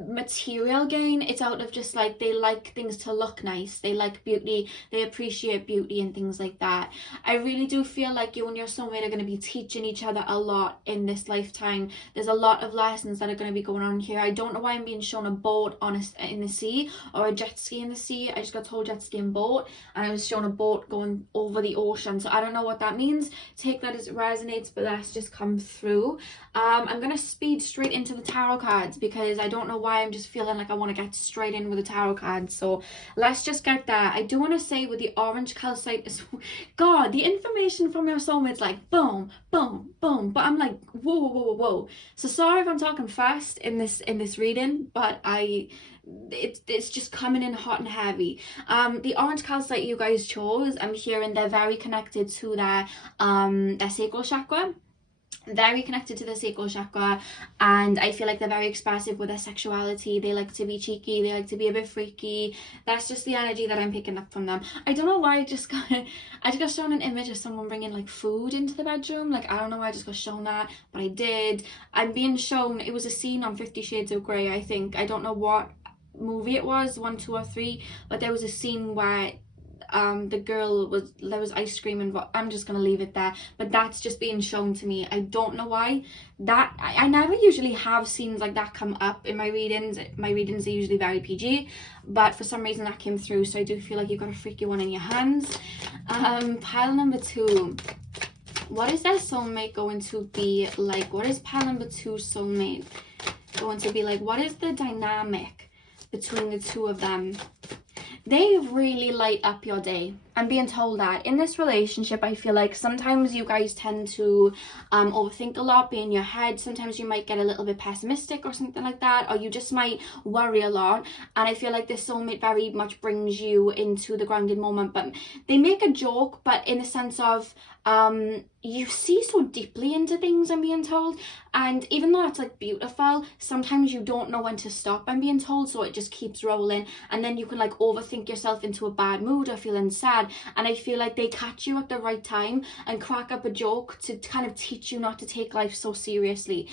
material gain. It's out of just like they like things to look nice, they like beauty, they appreciate beauty and things like that. I really do feel like you and your soulmate are going to be teaching each other a lot in this lifetime. There's a lot of lessons that are going to be going on here. I don't know why I'm being shown a boat in the sea, or a jet ski in the sea. I just got told jet ski and boat, and I was shown a boat going over the ocean, so I don't know what that means. Take that as it resonates, but that's just come through. I'm going to speed straight into the tarot cards, because I don't know why I'm just feeling like I want to get straight in with the tarot cards. So let's just get there. I do want to say with the orange calcite is, God, the information from your soulmate's like boom, boom, boom. But I'm like, whoa, whoa, whoa, whoa. So sorry if I'm talking fast in this reading, but it's just coming in hot and heavy. The orange calcite you guys chose, I'm hearing they're very connected to their sacral chakra. Very connected to the sacral chakra, and I feel like they're very expressive with their sexuality. They like to be cheeky, they like to be a bit freaky. That's just the energy that I'm picking up from them. I don't know why I just got shown an image of someone bringing like food into the bedroom. Like, I don't know why I just got shown that, but I did. I'm being shown, it was a scene on 50 Shades of Grey, I think. I don't know what movie it was, 1, 2 or 3, but there was a scene where there was ice cream involved. I'm just gonna leave it there, but that's just being shown to me. I don't know why. That I never usually have scenes like that come up in my readings. My readings are usually very PG, but for some reason that came through, so I do feel like you've got a freaky one in your hands. Pile number 2. What is their soulmate going to be like? What is pile number 2 soulmate going to be like? What is the dynamic between the two of them? They really light up your day. I'm being told that in this relationship, I feel like sometimes you guys tend to overthink a lot, be in your head. Sometimes you might get a little bit pessimistic or something like that, or you just might worry a lot. And I feel like this soulmate very much brings you into the grounded moment. But they make a joke, but in the sense of you see so deeply into things, I'm being told. And even though it's like beautiful, sometimes you don't know when to stop, I'm being told, so it just keeps rolling, and then you can like overthink yourself into a bad mood or feeling sad. And I feel like they catch you at the right time and crack up a joke to kind of teach you not to take life so seriously.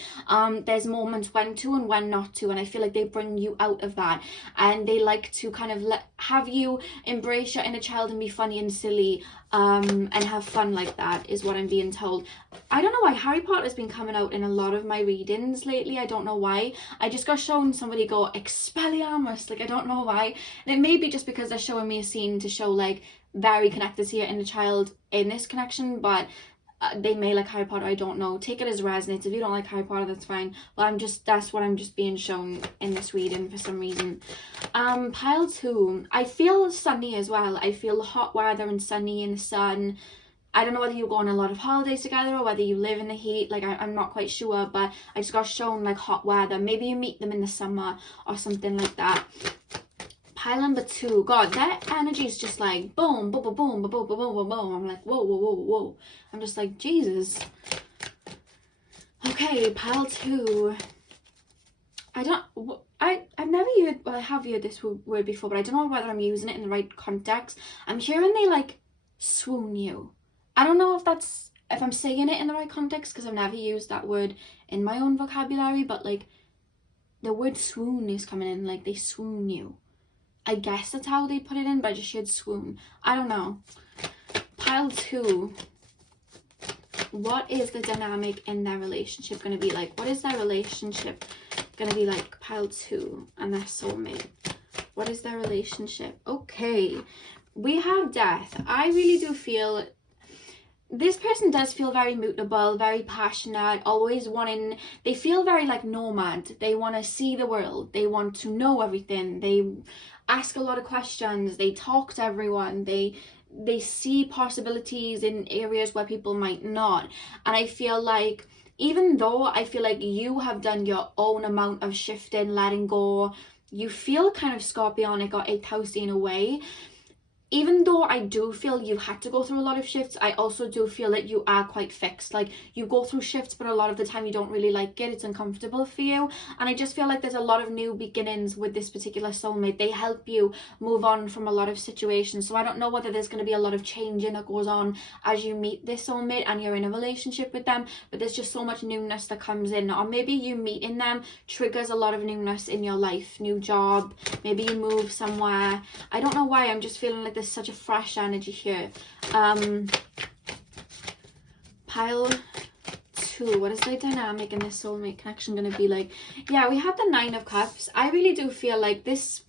There's moments when to and when not to, and I feel like they bring you out of that, and they like to kind of have you embrace your inner child and be funny and silly, and have fun like that, is what I'm being told. I don't know why Harry Potter has been coming out in a lot of my readings lately. I don't know why. I just got shown somebody go Expelliarmus, like I don't know why. And it may be just because they're showing me a scene to show like very connected to your inner child in this connection, but they may like Harry Potter, I don't know. Take it as resonates. If you don't like Harry Potter, that's fine. But that's what I'm just being shown in this reading for some reason. Pile 2. I feel sunny as well. I feel hot weather and sunny in the sun. I don't know whether you go on a lot of holidays together or whether you live in the heat. Like, I'm not quite sure, but I just got shown like hot weather. Maybe you meet them in the summer or something like that. Pile number 2. God, their energy is just like boom, boom, boom, boom, boom, boom, boom, boom, boom. I'm like, whoa, whoa, whoa, whoa. I'm just like, Jesus. Okay, pile 2. I've never used, well, I have used this word before, but I don't know whether I'm using it in the right context. I'm hearing they like swoon you. I don't know if I'm saying it in the right context, because I've never used that word in my own vocabulary, but like the word swoon is coming in, like they swoon you. I guess that's how they put it in, but I just heard swoon. I don't know. Pile 2. What is the dynamic in their relationship going to be like? What is their relationship going to be like? Pile 2 and their soulmate. What is their relationship? Okay. We have death. I really do feel this person does feel very mutable, very passionate, always wanting, they feel very like nomad. They want to see the world. They want to know everything. They ask a lot of questions. They talk to everyone. They see possibilities in areas where people might not. And I feel like, even though I feel like you have done your own amount of shifting, letting go, you feel kind of scorpionic or 8th housey in a way. Even though I do feel you've had to go through a lot of shifts, I also do feel that you are quite fixed. Like, you go through shifts, but a lot of the time you don't really like it. It's uncomfortable for you. And I just feel like there's a lot of new beginnings with this particular soulmate. They help you move on from a lot of situations. So I don't know whether there's going to be a lot of changing that goes on as you meet this soulmate and you're in a relationship with them. But there's just so much newness that comes in. Or maybe you meeting them triggers a lot of newness in your life. New job. Maybe you move somewhere. I don't know why. I'm just feeling like there's such a fresh energy here. Pile 2. What is the dynamic in this soulmate connection going to be like? Yeah, we have the 9 of Cups. I really do feel like this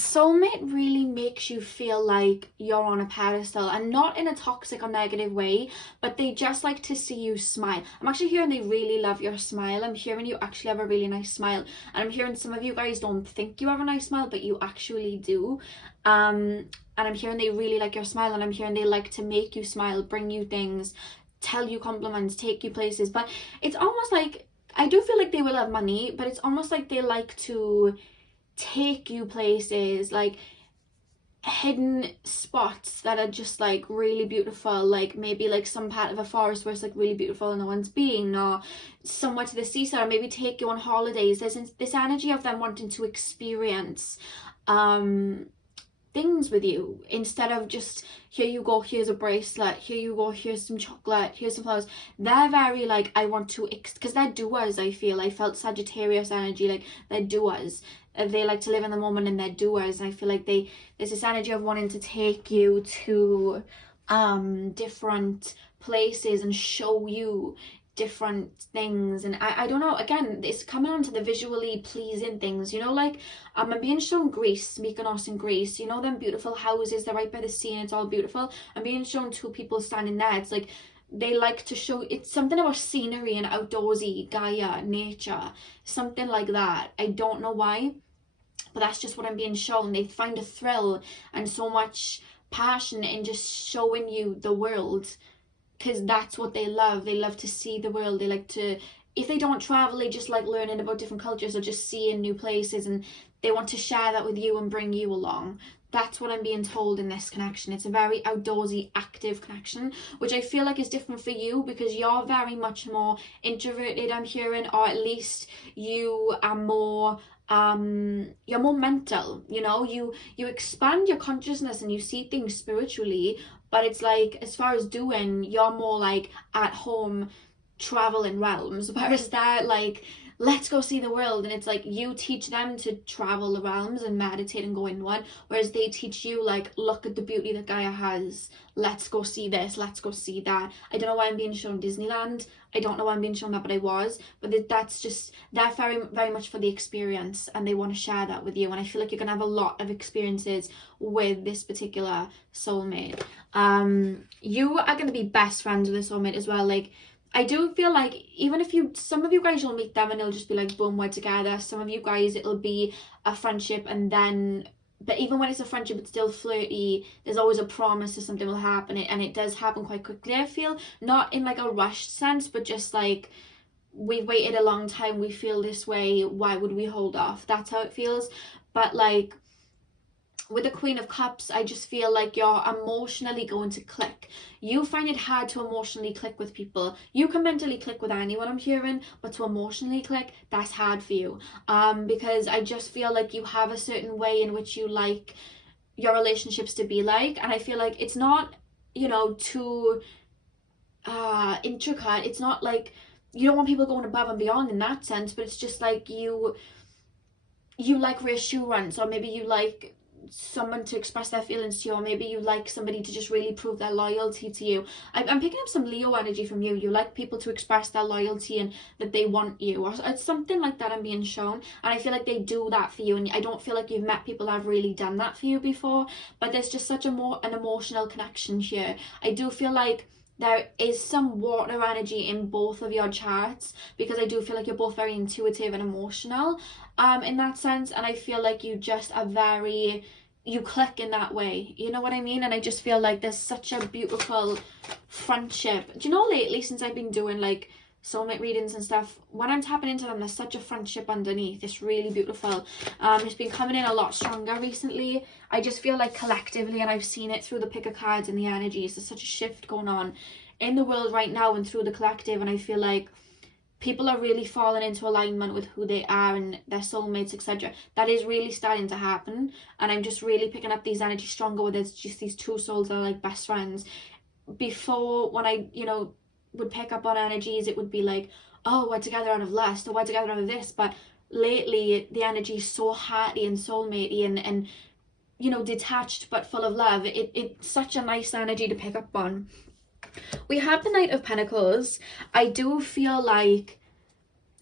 soulmate really makes you feel like you're on a pedestal, and not in a toxic or negative way, but they just like to see you smile. I'm actually hearing they really love your smile. I'm hearing you actually have a really nice smile, and I'm hearing some of you guys don't think you have a nice smile, but you actually do. And I'm hearing they really like your smile, and I'm hearing they like to make you smile, bring you things, tell you compliments, take you places. But it's almost like, I do feel like they will have money, but it's almost like they like to take you places, like hidden spots that are just like really beautiful, like maybe like some part of a forest where it's like really beautiful and no one's been, or somewhere to the seaside, or maybe take you on holidays. There's this energy of them wanting to experience things with you, instead of just, here you go, here's a bracelet, here you go, here's some chocolate, here's some flowers. They're very like, I want to, because they're doers. I felt Sagittarius energy, like they're doers. They like to live in the moment, and they're doers. And I feel like there's this energy of wanting to take you to different places and show you different things. And I don't know, again, it's coming on to the visually pleasing things, you know, like I'm being shown Greece, Mykonos in Greece, you know, them beautiful houses, they're right by the sea and it's all beautiful. I'm being shown two people standing there. It's like they like to show, it's something about scenery and outdoorsy, Gaia, nature, something like that. I don't know why, but that's just what I'm being shown. They find a thrill and so much passion in just showing you the world, because that's what they love. They love to see the world. They like to, if they don't travel, they just like learning about different cultures or just seeing new places, and they want to share that with you and bring you along. That's what I'm being told in this connection. It's a very outdoorsy, active connection, which I feel like is different for you, because you're very much more introverted, I'm hearing, or at least you are more you're more mental, you know, you expand your consciousness and you see things spiritually, but it's like, as far as doing, you're more like at home traveling realms, whereas they're like, let's go see the world. And it's like you teach them to travel the realms and meditate and go inward, whereas they teach you like, look at the beauty that Gaia has, let's go see this, let's go see that. I don't know why I'm being shown Disneyland, I don't know why I'm being shown that, but I was. But that's just, they're very, very much for the experience, and they want to share that with you. And I feel like you're gonna have a lot of experiences with this particular soulmate. You are gonna be best friends with this soulmate as well. Like, I do feel like, even if you, some of you guys, you'll meet them and it'll just be like, boom, we're together. Some of you guys, it'll be a friendship, and then, but even when it's a friendship, it's still flirty. There's always a promise that something will happen, and it does happen quite quickly, I feel. Not in like a rushed sense, but just like, we've waited a long time, we feel this way, why would we hold off? That's how it feels. But like, with the Queen of Cups, I just feel like you're emotionally going to click. You find it hard to emotionally click with people. You can mentally click with anyone, I'm hearing, but to emotionally click, that's hard for you. Because I just feel like you have a certain way in which you like your relationships to be like, and I feel like it's not, you know, too intricate. It's not like, you don't want people going above and beyond in that sense, but it's just like you like reassurance, or maybe you like someone to express their feelings to you, or maybe you like somebody to just really prove their loyalty to you. I'm picking up some Leo energy from you. You like people to express their loyalty and that they want you, or it's something like that I'm being shown, and I feel like they do that for you. And I don't feel like you've met people that have really done that for you before, but there's just such an emotional connection here. I do feel like there is some water energy in both of your charts, because I do feel like you're both very intuitive and emotional in that sense, and I feel like you just are very, you click in that way, you know what I mean? And I just feel like there's such a beautiful friendship. Do you know, lately, since I've been doing like soulmate readings and stuff, when I'm tapping into them, there's such a friendship underneath. It's really beautiful. It's been coming in a lot stronger recently. I just feel like collectively, and I've seen it through the pick of cards and the energies, there's such a shift going on in the world right now and through the collective, and I feel like people are really falling into alignment with who they are and their soulmates, etc. That is really starting to happen, and I'm just really picking up these energies stronger, where there's just these two souls that are like best friends. Before, when I, you know, would pick up on energies, it would be like, oh, we're together out of lust, or we're together out of this. But lately, the energy is so hearty and soulmatey, and you know, detached but full of love. It's such a nice energy to pick up on. We have the Knight of Pentacles. I do feel like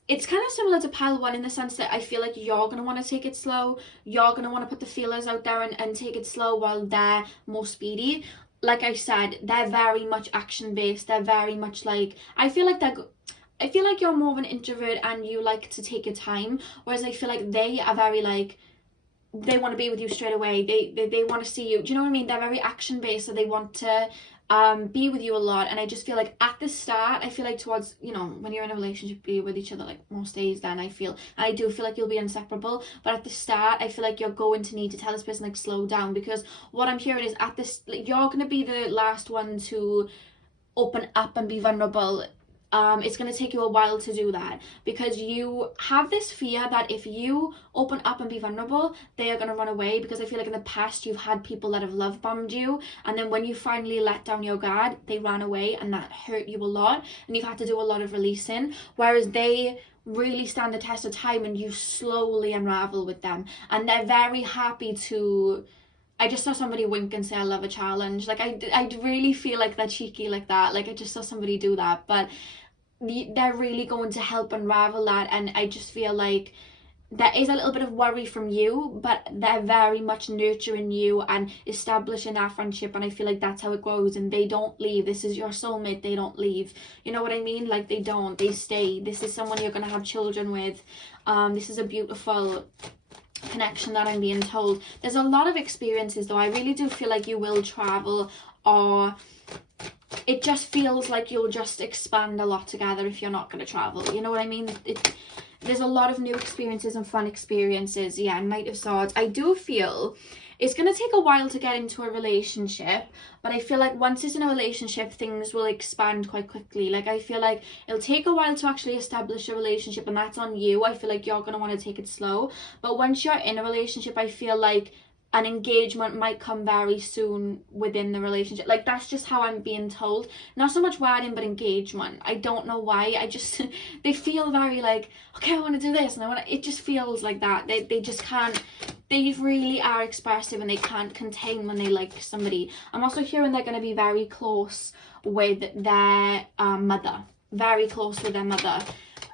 it's kind of similar to pile one in the sense that I feel like you're going to want to take it slow. You're going to want to put the feelers out there and take it slow while they're more speedy. Like I said, they're very much action based. They're very much like, I feel like you're more of an introvert and you like to take your time. Whereas I feel like they are very like, they want to be with you straight away. They want to see you. Do you know what I mean? They're very action based, so they want to be with you a lot. And I just feel like at the start, I feel like towards, you know, when you're in a relationship, you're with each other like most days, then I do feel like you'll be inseparable. But at the start, I feel like you're going to need to tell this person like slow down, because what I'm hearing is at this, like, you're going to be the last one to open up and be vulnerable. It's going to take you a while to do that, because you have this fear that if you open up and be vulnerable, they are going to run away. Because I feel like in the past you've had people that have love bombed you, and then when you finally let down your guard, they ran away, and that hurt you a lot, and you've had to do a lot of releasing. Whereas they really stand the test of time, and you slowly unravel with them, and they're very happy to. I just saw somebody wink and say I love a challenge. Like I really feel like they're cheeky like that. Like I just saw somebody do that, but they're really going to help unravel that. And I just feel like there is a little bit of worry from you, but they're very much nurturing you and establishing that friendship. And I feel like that's how it grows, and they don't leave. This is your soulmate. They don't leave. You know what I mean? Like they don't. They stay. This is someone you're going to have children with. This is a beautiful connection that I'm being told. There's a lot of experiences though. I really do feel like you will travel, or it just feels like you'll just expand a lot together if you're not going to travel. You know what I mean? There's a lot of new experiences and fun experiences. Yeah, Knight of Swords. I do feel it's going to take a while to get into a relationship, but I feel like once it's in a relationship, things will expand quite quickly. Like I feel like it'll take a while to actually establish a relationship, and that's on you. I feel like you're going to want to take it slow, but once you're in a relationship, I feel like an engagement might come very soon within the relationship. Like that's just how I'm being told. Not so much wedding, but engagement. I don't know why. I just they feel very like, okay, I want to do this, and I want to, it just feels like that. They just can't. They really are expressive, and they can't contain when they like somebody. I'm also hearing they're going to be very close with their mother. Very close with their mother.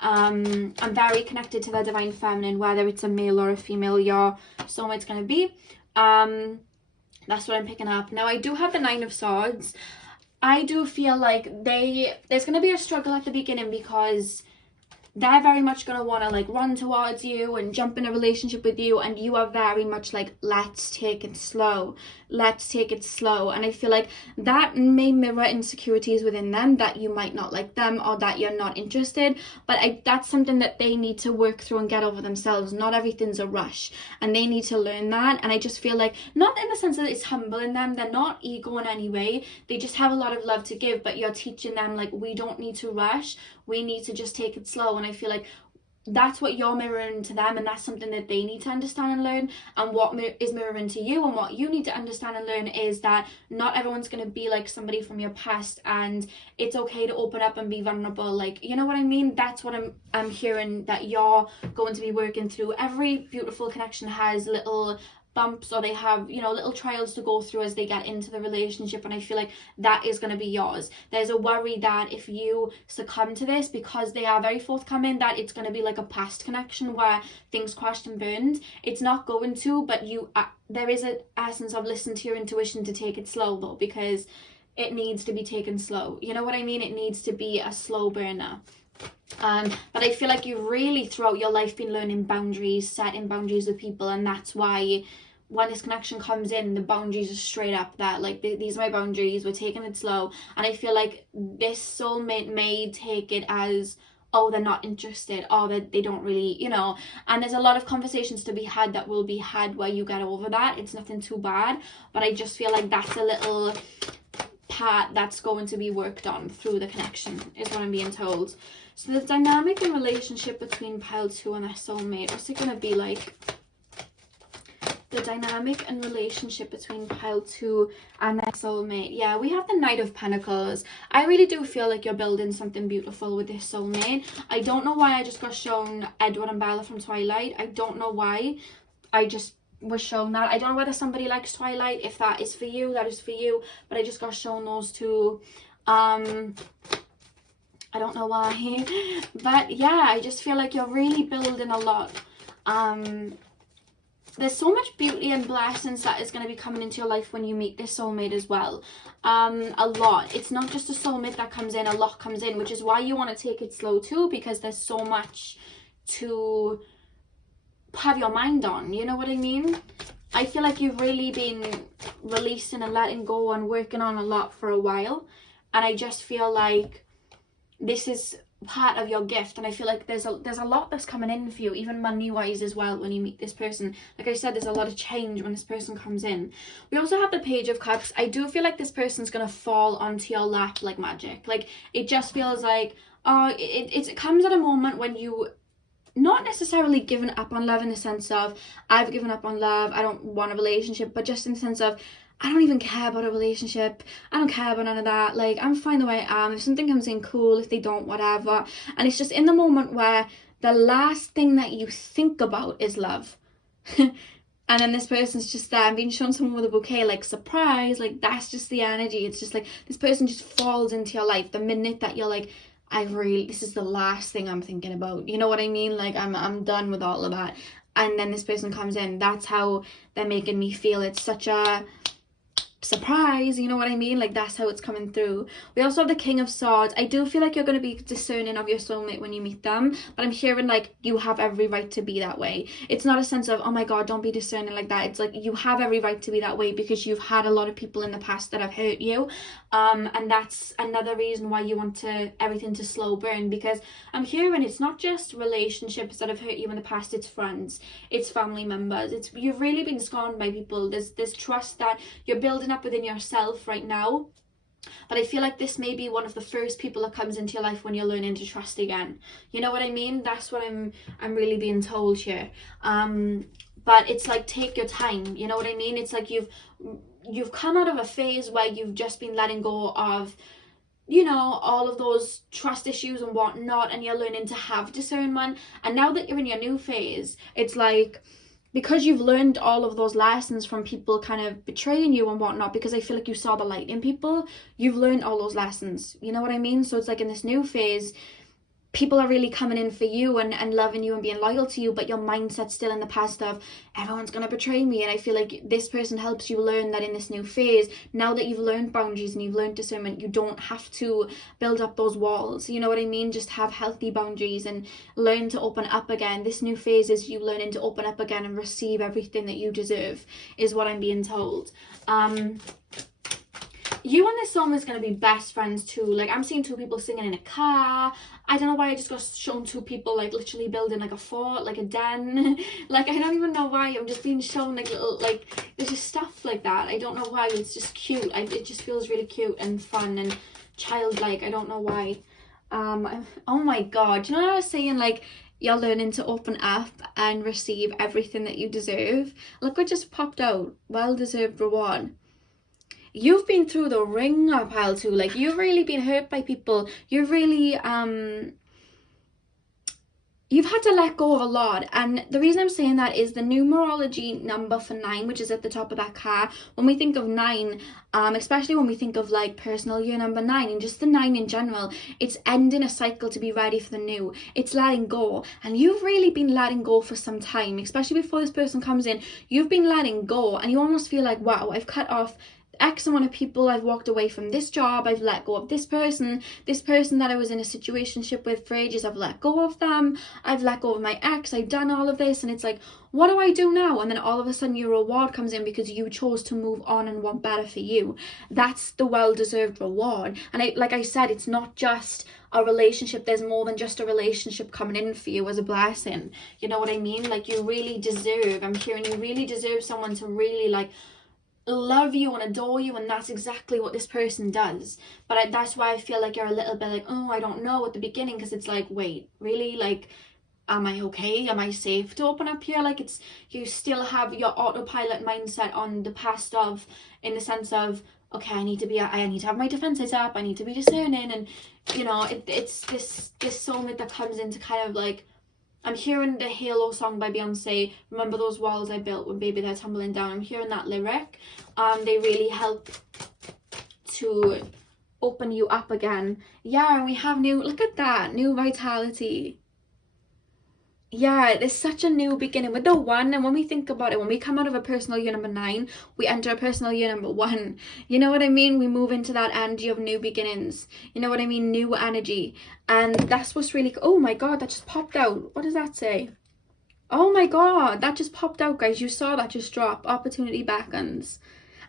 I'm very connected to their divine feminine, whether it's a male or a female, your soulmate's going to be. That's what I'm picking up. Now I do have the Nine of Swords. I do feel like there's going to be a struggle at the beginning, because they're very much going to want to like run towards you and jump in a relationship with you, and you are very much like, let's take it slow, let's take it slow. And I feel like that may mirror insecurities within them, that you might not like them, or that you're not interested, but that's something that they need to work through and get over themselves. Not everything's a rush, and they need to learn that. And I just feel like, not in the sense that it's humbling them, they're not ego in any way, they just have a lot of love to give, but you're teaching them like, we don't need to rush, we need to just take it slow. And I feel like that's what you're mirroring to them, and that's something that they need to understand and learn. And what is mirroring to you, and what you need to understand and learn, is that not everyone's going to be like somebody from your past, and it's okay to open up and be vulnerable. Like, you know what I mean? That's what I'm hearing that you're going to be working through. Every beautiful connection has little bumps, or they have, you know, little trials to go through as they get into the relationship, and I feel like that is going to be yours. There's a worry that if you succumb to this, because they are very forthcoming, that it's going to be like a past connection where things crashed and burned. It's not going to, but there is an essence of listen to your intuition to take it slow though, because it needs to be taken slow. You know what I mean? It needs to be a slow burner. But I feel like you've really throughout your life been learning boundaries, setting boundaries with people, and that's why when this connection comes in, the boundaries are straight up that like, these are my boundaries, we're taking it slow. And I feel like this soulmate may take it as, oh, they're not interested, or that they don't really, you know. And there's a lot of conversations to be had that will be had where you get over that. It's nothing too bad, but I just feel like that's a little part that's going to be worked on through the connection, is what I'm being told. So the dynamic and relationship between pile 2 and their soulmate, what's it going to be like? The dynamic and relationship between pile 2 and their soulmate. Yeah, we have the Knight of Pentacles. I really do feel like you're building something beautiful with this soulmate. I don't know why I just got shown Edward and Bella from Twilight. I don't know why. I just was shown that. I don't know whether somebody likes Twilight. If that is for you, that is for you. But I just got shown those two. I don't know why. But yeah, I just feel like you're really building a lot. There's so much beauty and blessings that is going to be coming into your life when you meet this soulmate as well. A lot. It's not just a soulmate that comes in, a lot comes in, which is why you want to take it slow too, because there's so much to have your mind on, you know what I mean? I feel like you've really been releasing and letting go and working on a lot for a while, and I just feel like this is part of your gift, and I feel like there's a lot that's coming in for you, even money wise as well, when you meet this person. Like I said, there's a lot of change when this person comes in. We also have the Page of Cups. I do feel like this person's gonna fall onto your lap like magic. Like, it just feels like, oh, it comes at a moment when you not necessarily given up on love, in the sense of I've given up on love, I don't want a relationship, but just in the sense of I don't even care about a relationship. I don't care about none of that. Like, I'm fine the way I am. If something comes in, cool. If they don't, whatever. And it's just in the moment where the last thing that you think about is love. And then this person's just there and being shown someone with a bouquet, like, surprise. Like, that's just the energy. It's just like this person just falls into your life the minute that you're like, this is the last thing I'm thinking about. You know what I mean? Like, I'm done with all of that. And then this person comes in. That's how they're making me feel. It's such a surprise, you know what I mean? Like, that's how it's coming through. We also have the King of Swords. I do feel like you're going to be discerning of your soulmate when you meet them, but I'm hearing like you have every right to be that way. It's not a sense of, oh my god, don't be discerning like that. It's like you have every right to be that way because you've had a lot of people in the past that have hurt you, and that's another reason why you want everything to slow burn, because I'm hearing it's not just relationships that have hurt you in the past, it's friends, it's family members, you've really been scorned by people. There's trust that you're building up within yourself right now, but I feel like this may be one of the first people that comes into your life when you're learning to trust again. You know what I mean? That's what I'm really being told here. But it's like, take your time, you know what I mean? It's like you've come out of a phase where you've just been letting go of, you know, all of those trust issues and whatnot, and you're learning to have discernment. And now that you're in your new phase, it's like, because you've learned all of those lessons from people kind of betraying you and whatnot, because I feel like you saw the light in people, you've learned all those lessons, you know what I mean? So it's like in this new phase, people are really coming in for you and loving you and being loyal to you, but your mindset's still in the past of everyone's gonna betray me. And I feel like this person helps you learn that in this new phase, now that you've learned boundaries and you've learned discernment, you don't have to build up those walls, you know what I mean? Just have healthy boundaries and learn to open up again. This new phase is you learning to open up again and receive everything that you deserve, is what I'm being told. You and this soulmate is going to be best friends too. Like, I'm seeing two people singing in a car. I don't know why I just got shown two people like literally building like a fort, like a den. Like, I don't even know why. I'm just being shown like little, like, there's just stuff like that. I don't know why. It's just cute. It just feels really cute and fun and childlike. I don't know why. Oh my god. Do you know what I was saying? Like, you're learning to open up and receive everything that you deserve. Look what just popped out. Well-deserved reward. You've been through the ringer, pal, too. Like, you've really been hurt by people. You've really you've had to let go of a lot. And the reason I'm saying that is the numerology number for 9, which is at the top of that card. When we think of 9, especially when we think of like personal year number 9 and just the 9 in general, it's ending a cycle to be ready for the new. It's letting go. And you've really been letting go for some time, especially before this person comes in. You've been letting go and you almost feel like, wow, I've cut off X amount of people, I've walked away from this job, I've let go of this person that I was in a situationship with for ages, I've let go of them, I've let go of my ex, I've done all of this, and it's like, what do I do now? And then all of a sudden your reward comes in because you chose to move on and want better for you. That's the well-deserved reward. And like I said, it's not just a relationship, there's more than just a relationship coming in for you as a blessing. You know what I mean? Like, you really deserve, I'm hearing you really deserve someone to really like love you and adore you, and that's exactly what this person does. But that's why I feel like you're a little bit like, oh, I don't know at the beginning, because it's like, wait, really? Like, am I okay? Am I safe to open up here? Like, it's, you still have your autopilot mindset on the past of, in the sense of, okay, I need to have my defenses up, I need to be discerning, and you know, it's this soulmate that comes in to kind of like, I'm hearing the Halo song by Beyonce, remember those walls I built when baby they're tumbling down. I'm hearing that lyric. They really help to open you up again. Yeah, and we have new, look at that, new vitality. Yeah, there's such a new beginning with the one. And when we think about it, when we come out of a personal year number 9, we enter a personal year number 1. You know what I mean? We move into that energy of new beginnings. You know what I mean? New energy. And that's what's really, oh my God, that just popped out. What does that say? Oh my God, that just popped out, guys. You saw that just drop. Opportunity beckons.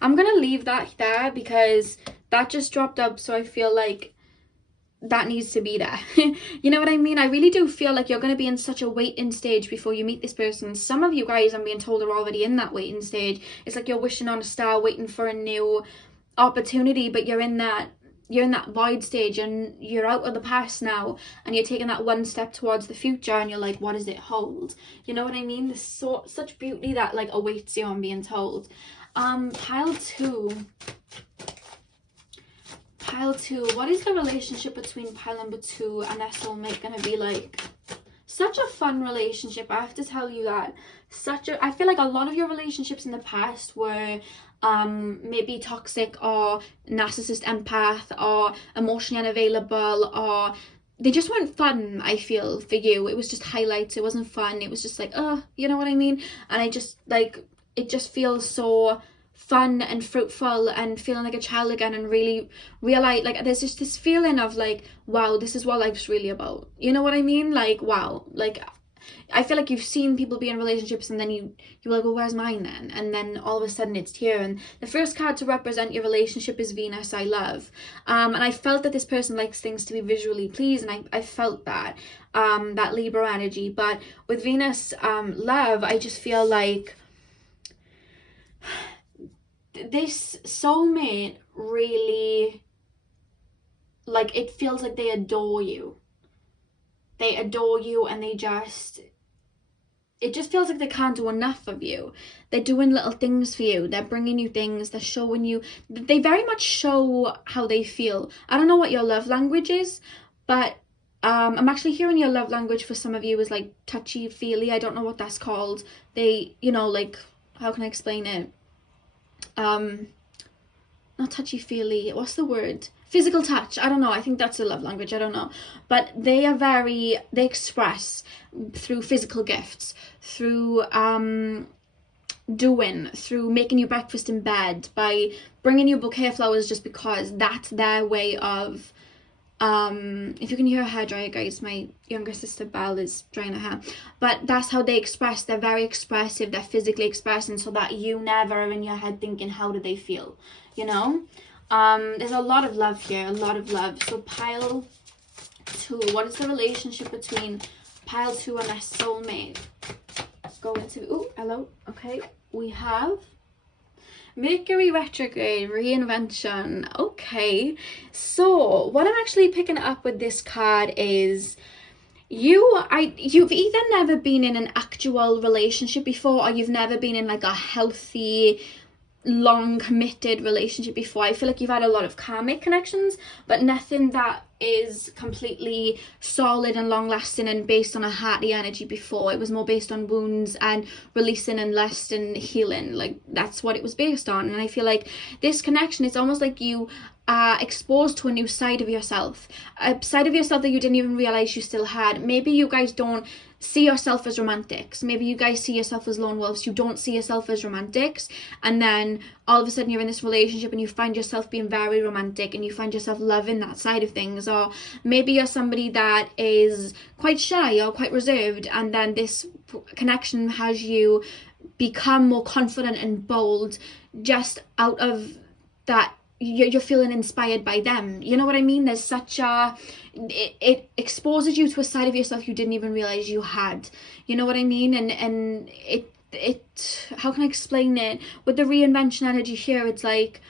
I'm gonna leave that there because that just dropped up, so I feel like that needs to be there. You know what I mean? I really do feel like you're going to be in such a waiting stage before you meet this person. Some of you guys, I'm being told, are already in that waiting stage. It's like you're wishing on a star, waiting for a new opportunity, but you're in that void stage, and you're out of the past now, and you're taking that one step towards the future, and you're like, what does it hold? You know what I mean? There's such beauty that like awaits you, I'm being told. Pile 2. Pile 2, what is the relationship between pile number 2 and their soulmate going to be like? Such a fun relationship, I have to tell you that. I feel like a lot of your relationships in the past were maybe toxic or narcissist empath or emotionally unavailable, or they just weren't fun. I feel for you it was just highlights, it wasn't fun, it was just like, oh, you know what I mean? And I just like, it just feels so fun and fruitful and feeling like a child again, and really realize like there's just this feeling of like, wow, this is what life's really about. You know what I mean? Like, wow, like I feel like you've seen people be in relationships and then you're like, well, where's mine then? And then all of a sudden it's here. And the first card to represent your relationship is Venus, I love. And I felt that this person likes things to be visually pleased, and I felt that Libra energy. But with Venus love, I just feel like this soulmate really, like, it feels like they adore you. They adore you, and it just feels like they can't do enough of you. They're doing little things for you. They're bringing you things. They're showing you. They very much show how they feel. I don't know what your love language is, but I'm actually hearing your love language for some of you is like touchy-feely. I don't know what that's called. They, you know, like, how can I explain it? Not touchy-feely, what's the word? Physical touch, I don't know, I think that's a love language, I don't know. But they express through physical gifts, through through making you breakfast in bed, by bringing you a bouquet of flowers just because that's their way of, if you can hear a hairdryer, guys, my younger sister Belle is drying her hair, but that's how they express. They're very expressive, they're physically expressing, so that you never are in your head thinking, how do they feel, you know? There's a lot of love here, a lot of love. So pile 2, what is the relationship between pile 2 and their soulmate? Let's go into, oh, hello, okay, we have Mercury retrograde, reinvention. Okay, so what I'm actually picking up with this card is you've either never been in an actual relationship before, or you've never been in like a healthy, long committed relationship before. I feel like you've had a lot of karmic connections, but nothing that is completely solid and long lasting and based on a hearty energy before. It was more based on wounds and releasing and lust and healing. Like, that's what it was based on. And I feel like this connection, it's almost like you are exposed to a new side of yourself, a side of yourself that you didn't even realize you still had. Maybe you guys don't see yourself as romantics. Maybe you guys see yourself as lone wolves. You don't see yourself as romantics, and then all of a sudden you're in this relationship and you find yourself being very romantic and you find yourself loving that side of things. Or maybe you're somebody that is quite shy or quite reserved, and then this connection has you become more confident and bold just out of that. You're feeling inspired by them. You know what I mean? There's such a, it exposes you to a side of yourself you didn't even realize you had. You know what I mean? And it how can I explain it? With the reinvention energy here, it's like,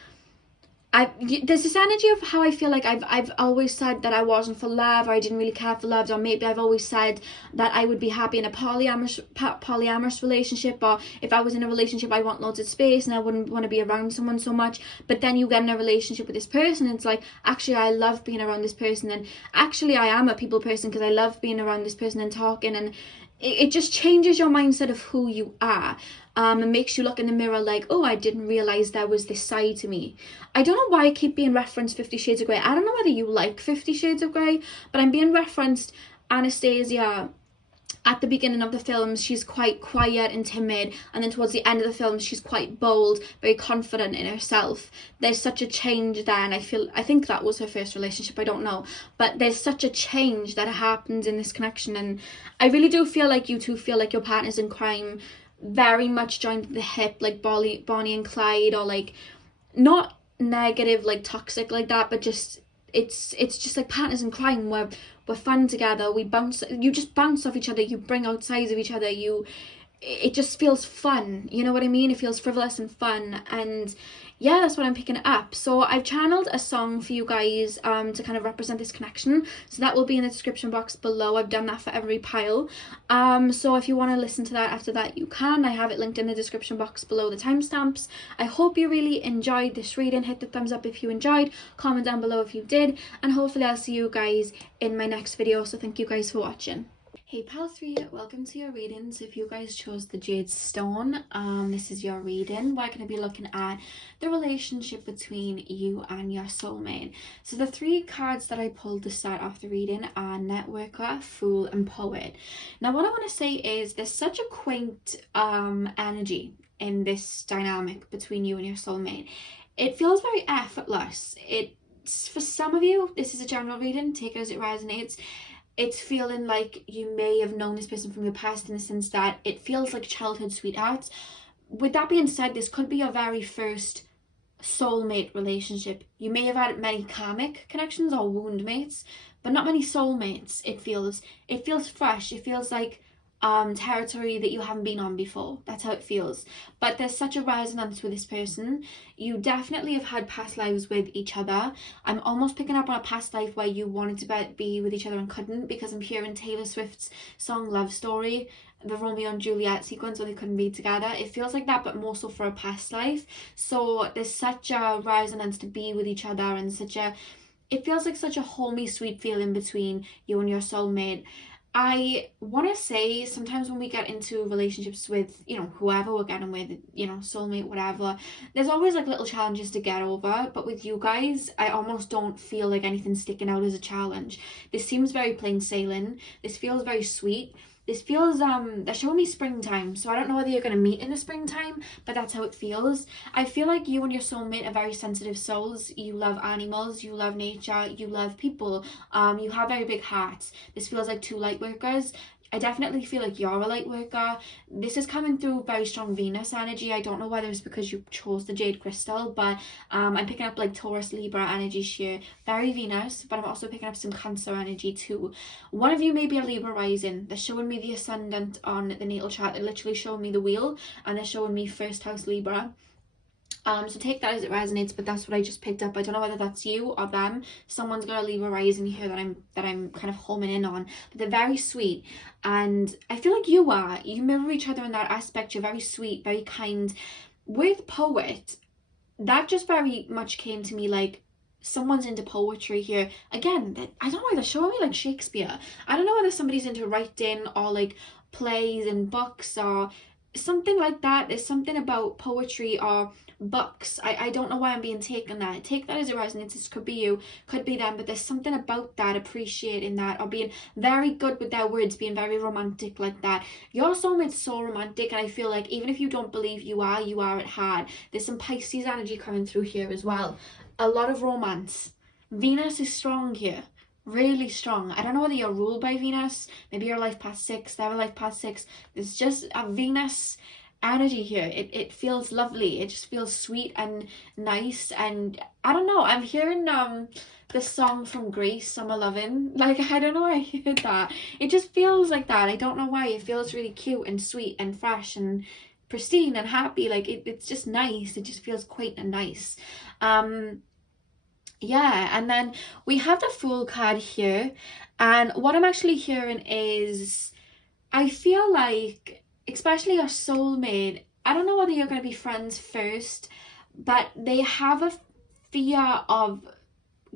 there's this energy of how I feel like I've always said that I wasn't for love, or I didn't really care for love, or maybe I've always said that I would be happy in a polyamorous relationship, or if I was in a relationship I want loads of space and I wouldn't want to be around someone so much. But then you get in a relationship with this person and it's like, actually I love being around this person, and actually I am a people person because I love being around this person and talking, and it just changes your mindset of who you are, and makes you look in the mirror like, oh, I didn't realize there was this side to me. I don't know why I keep being referenced 50 Shades of Grey. I don't know whether you like 50 Shades of Grey, but I'm being referenced Anastasia. At the beginning of the film, she's quite quiet and timid, and then towards the end of the film, she's quite bold, very confident in herself. There's such a change there, and I think that was her first relationship, I don't know, but there's such a change that happens in this connection, and I really do feel like you two feel like your partners in crime, very much joined at the hip, like Bonnie and Clyde, or like, not negative, like toxic like that, but just it's just like partners in crime where we're fun together, you just bounce off each other, you bring out sides of each other, it just feels fun, you know what I mean? It feels frivolous and fun, and yeah, that's what I'm picking up. So I've channeled a song for you guys to kind of represent this connection, so that will be in the description box below. I've done that for every pile, so if you want to listen to that after that, you can. I have it linked in the description box below, the timestamps. I hope you really enjoyed this reading. Hit the thumbs up if you enjoyed, comment down below if you did, and hopefully I'll see you guys in my next video. So thank you guys for watching. Hey pal 3, welcome to your reading. So if you guys chose the Jade Stone, this is your reading. We're going to be looking at the relationship between you and your soulmate. So the 3 cards that I pulled to start off the reading are Networker, Fool and Poet. Now what I want to say is there's such a quaint energy in this dynamic between you and your soulmate. It feels very effortless. It's, for some of you, this is a general reading, take it as it resonates. It's feeling like you may have known this person from your past, in the sense that it feels like childhood sweethearts. With that being said, this could be your very first soulmate relationship. You may have had many karmic connections or wound mates, but not many soulmates. It feels fresh. It feels like territory that you haven't been on before. That's how it feels. But there's such a resonance with this person. You definitely have had past lives with each other. I'm almost picking up on a past life where you wanted to be with each other and couldn't, because I'm hearing Taylor Swift's song Love Story, the Romeo and Juliet sequence where they couldn't be together. It feels like that, but more so for a past life. So there's such a resonance to be with each other, and it feels like such a homey, sweet feeling between you and your soulmate. I want to say sometimes when we get into relationships with, you know, whoever we're getting with, you know, soulmate, whatever, there's always like little challenges to get over. But with you guys, I almost don't feel like anything's sticking out as a challenge. This seems very plain sailing. This feels very sweet. This feels, they're showing me springtime, so I don't know whether you're going to meet in the springtime, but that's how it feels. I feel like you and your soulmate are very sensitive souls. You love animals, you love nature, you love people, you have very big hearts. This feels like 2 light workers. I definitely feel like you're a light worker. This is coming through very strong Venus energy. I don't know whether it's because you chose the jade crystal, but I'm picking up like Taurus, Libra energy here. Very Venus, but I'm also picking up some Cancer energy too. One of you may be a Libra rising. They're showing me the ascendant on the natal chart. They're literally showing me the wheel, and they're showing me first house Libra. So take that as it resonates, but that's what I just picked up. I don't know whether that's you or them. Someone's got a Libra rising here that I'm kind of homing in on. But they're very sweet, and I feel like you mirror each other in that aspect. You're very sweet, very kind. With Poet, that just very much came to me like someone's into poetry here. Again, I don't know why they're showing me like Shakespeare. I don't know whether somebody's into writing or like plays and books or something like that. There's something about poetry or books. I don't know why I'm being taken that. Take that as it resonates. This could be you, could be them, but there's something about that, appreciating that, or being very good with their words, being very romantic like that. Your soulmate's so romantic, and I feel like even if you don't believe you are at heart. There's some Pisces energy coming through here as well. A lot of romance. Venus is strong here. Really strong. I don't know whether you're ruled by Venus. Maybe you're life past 6, they're life past 6. There's just a Venus energy here. It feels lovely. It just feels sweet and nice, and I don't know, I'm hearing the song from Greece, Summer Lovin'. Like, I don't know why I heard that. It just feels like that. I don't know why. It feels really cute and sweet and fresh and pristine and happy. Like, it's just nice. It just feels quaint and nice. Yeah, and then we have the Fool card here, and what I'm actually hearing is, I feel like, especially your soulmate, I don't know whether you're going to be friends first, but they have a fear of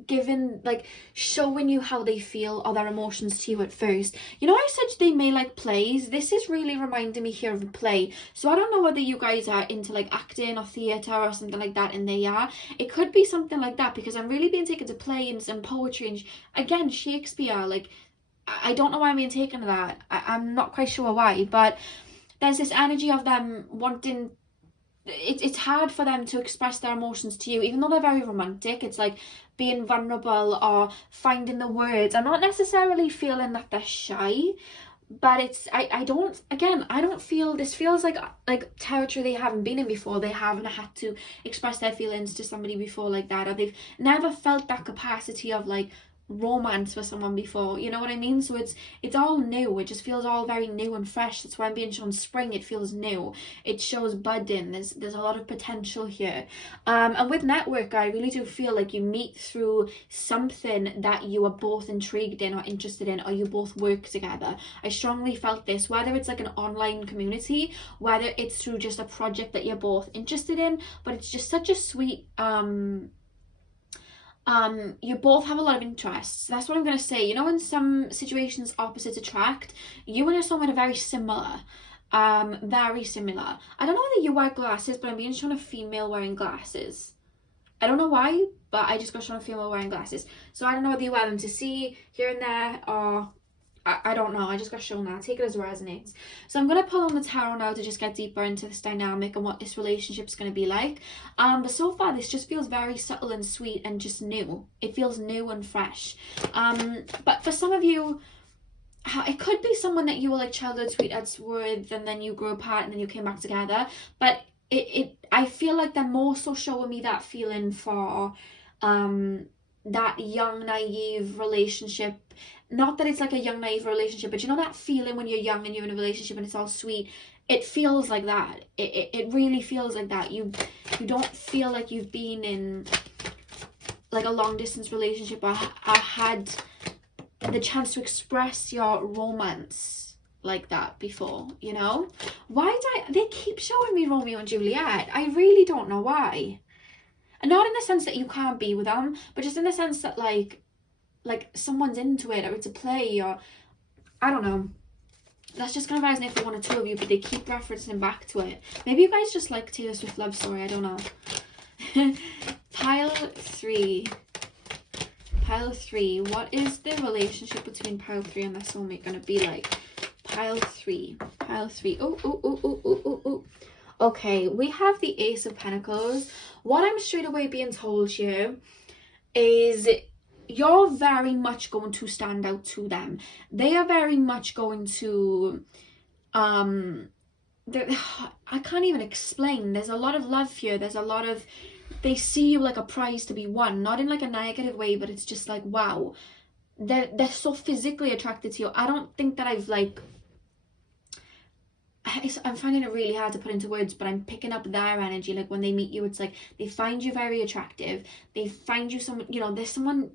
giving, like, showing you how they feel or their emotions to you at first. You know, I said they may like plays. This is really reminding me here of a play. So I don't know whether you guys are into like acting or theatre or something like that, and they are. It could be something like that, because I'm really being taken to plays and poetry and again, Shakespeare. Like, I don't know why I'm being taken to that. I'm not quite sure why, but there's this energy of them wanting, it's hard for them to express their emotions to you, even though they're very romantic. It's like being vulnerable or finding the words. I'm not necessarily feeling that they're shy, but it's, I don't feel, this feels like territory they haven't been in before. They haven't had to express their feelings to somebody before like that, or they've never felt that capacity of like romance for someone before, you know what I mean? So it's all new. It just feels all very new and fresh. That's why I'm being shown spring. It feels new. It shows budding. There's a lot of potential here. And with network, I really do feel like you meet through something that you are both intrigued in or interested in, or you both work together. I strongly felt this, whether it's like an online community, whether it's through just a project that you're both interested in, but it's just such a sweet you both have a lot of interests. That's what I'm going to say. You know, in some situations opposites attract, you and your soulmate are very similar. Very similar. I don't know whether you wear glasses, but I'm being shown a female wearing glasses. I don't know why, but I just got shown a female wearing glasses. So I don't know whether you wear them to see here and there, or I don't know. I just got shown that. Take it as it resonates. So I'm going to pull on the tarot now to just get deeper into this dynamic and what this relationship is going to be like. But so far this just feels very subtle and sweet and just new. It feels new and fresh. But for some of you, it could be someone that you were like childhood sweethearts with, and then you grew apart and then you came back together. But I feel like they're more so showing me that feeling for that young naive relationship. Not that it's like a young naive relationship, but you know that feeling when you're young and you're in a relationship and it's all sweet. It feels like that. It really feels like that. You don't feel like you've been in like a long distance relationship or had the chance to express your romance like that before, you know? They keep showing me Romeo and Juliet. I really don't know why. And not in the sense that you can't be with them, but just in the sense that like someone's into it, or it's a play, or I don't know. That's just gonna resonate for one or two of you, but they keep referencing back to it. Maybe you guys just like Taylor Swift love story, I don't know. Pile 3. What is the relationship between pile 3 and their soulmate gonna be like? Pile 3. Oh. Okay, we have the Ace of Pentacles. What I'm straight away being told here is you're very much going to stand out to them. They are very much going to I can't even explain. There's a lot of love here. There's a lot of, they see you like a prize to be won, not in like a negative way, but it's just like, wow, they're so physically attracted to you. I don't think that I'm finding it really hard to put into words, but I'm picking up their energy. Like when they meet you, it's like they find you very attractive. They find you someone, you know, there's someone,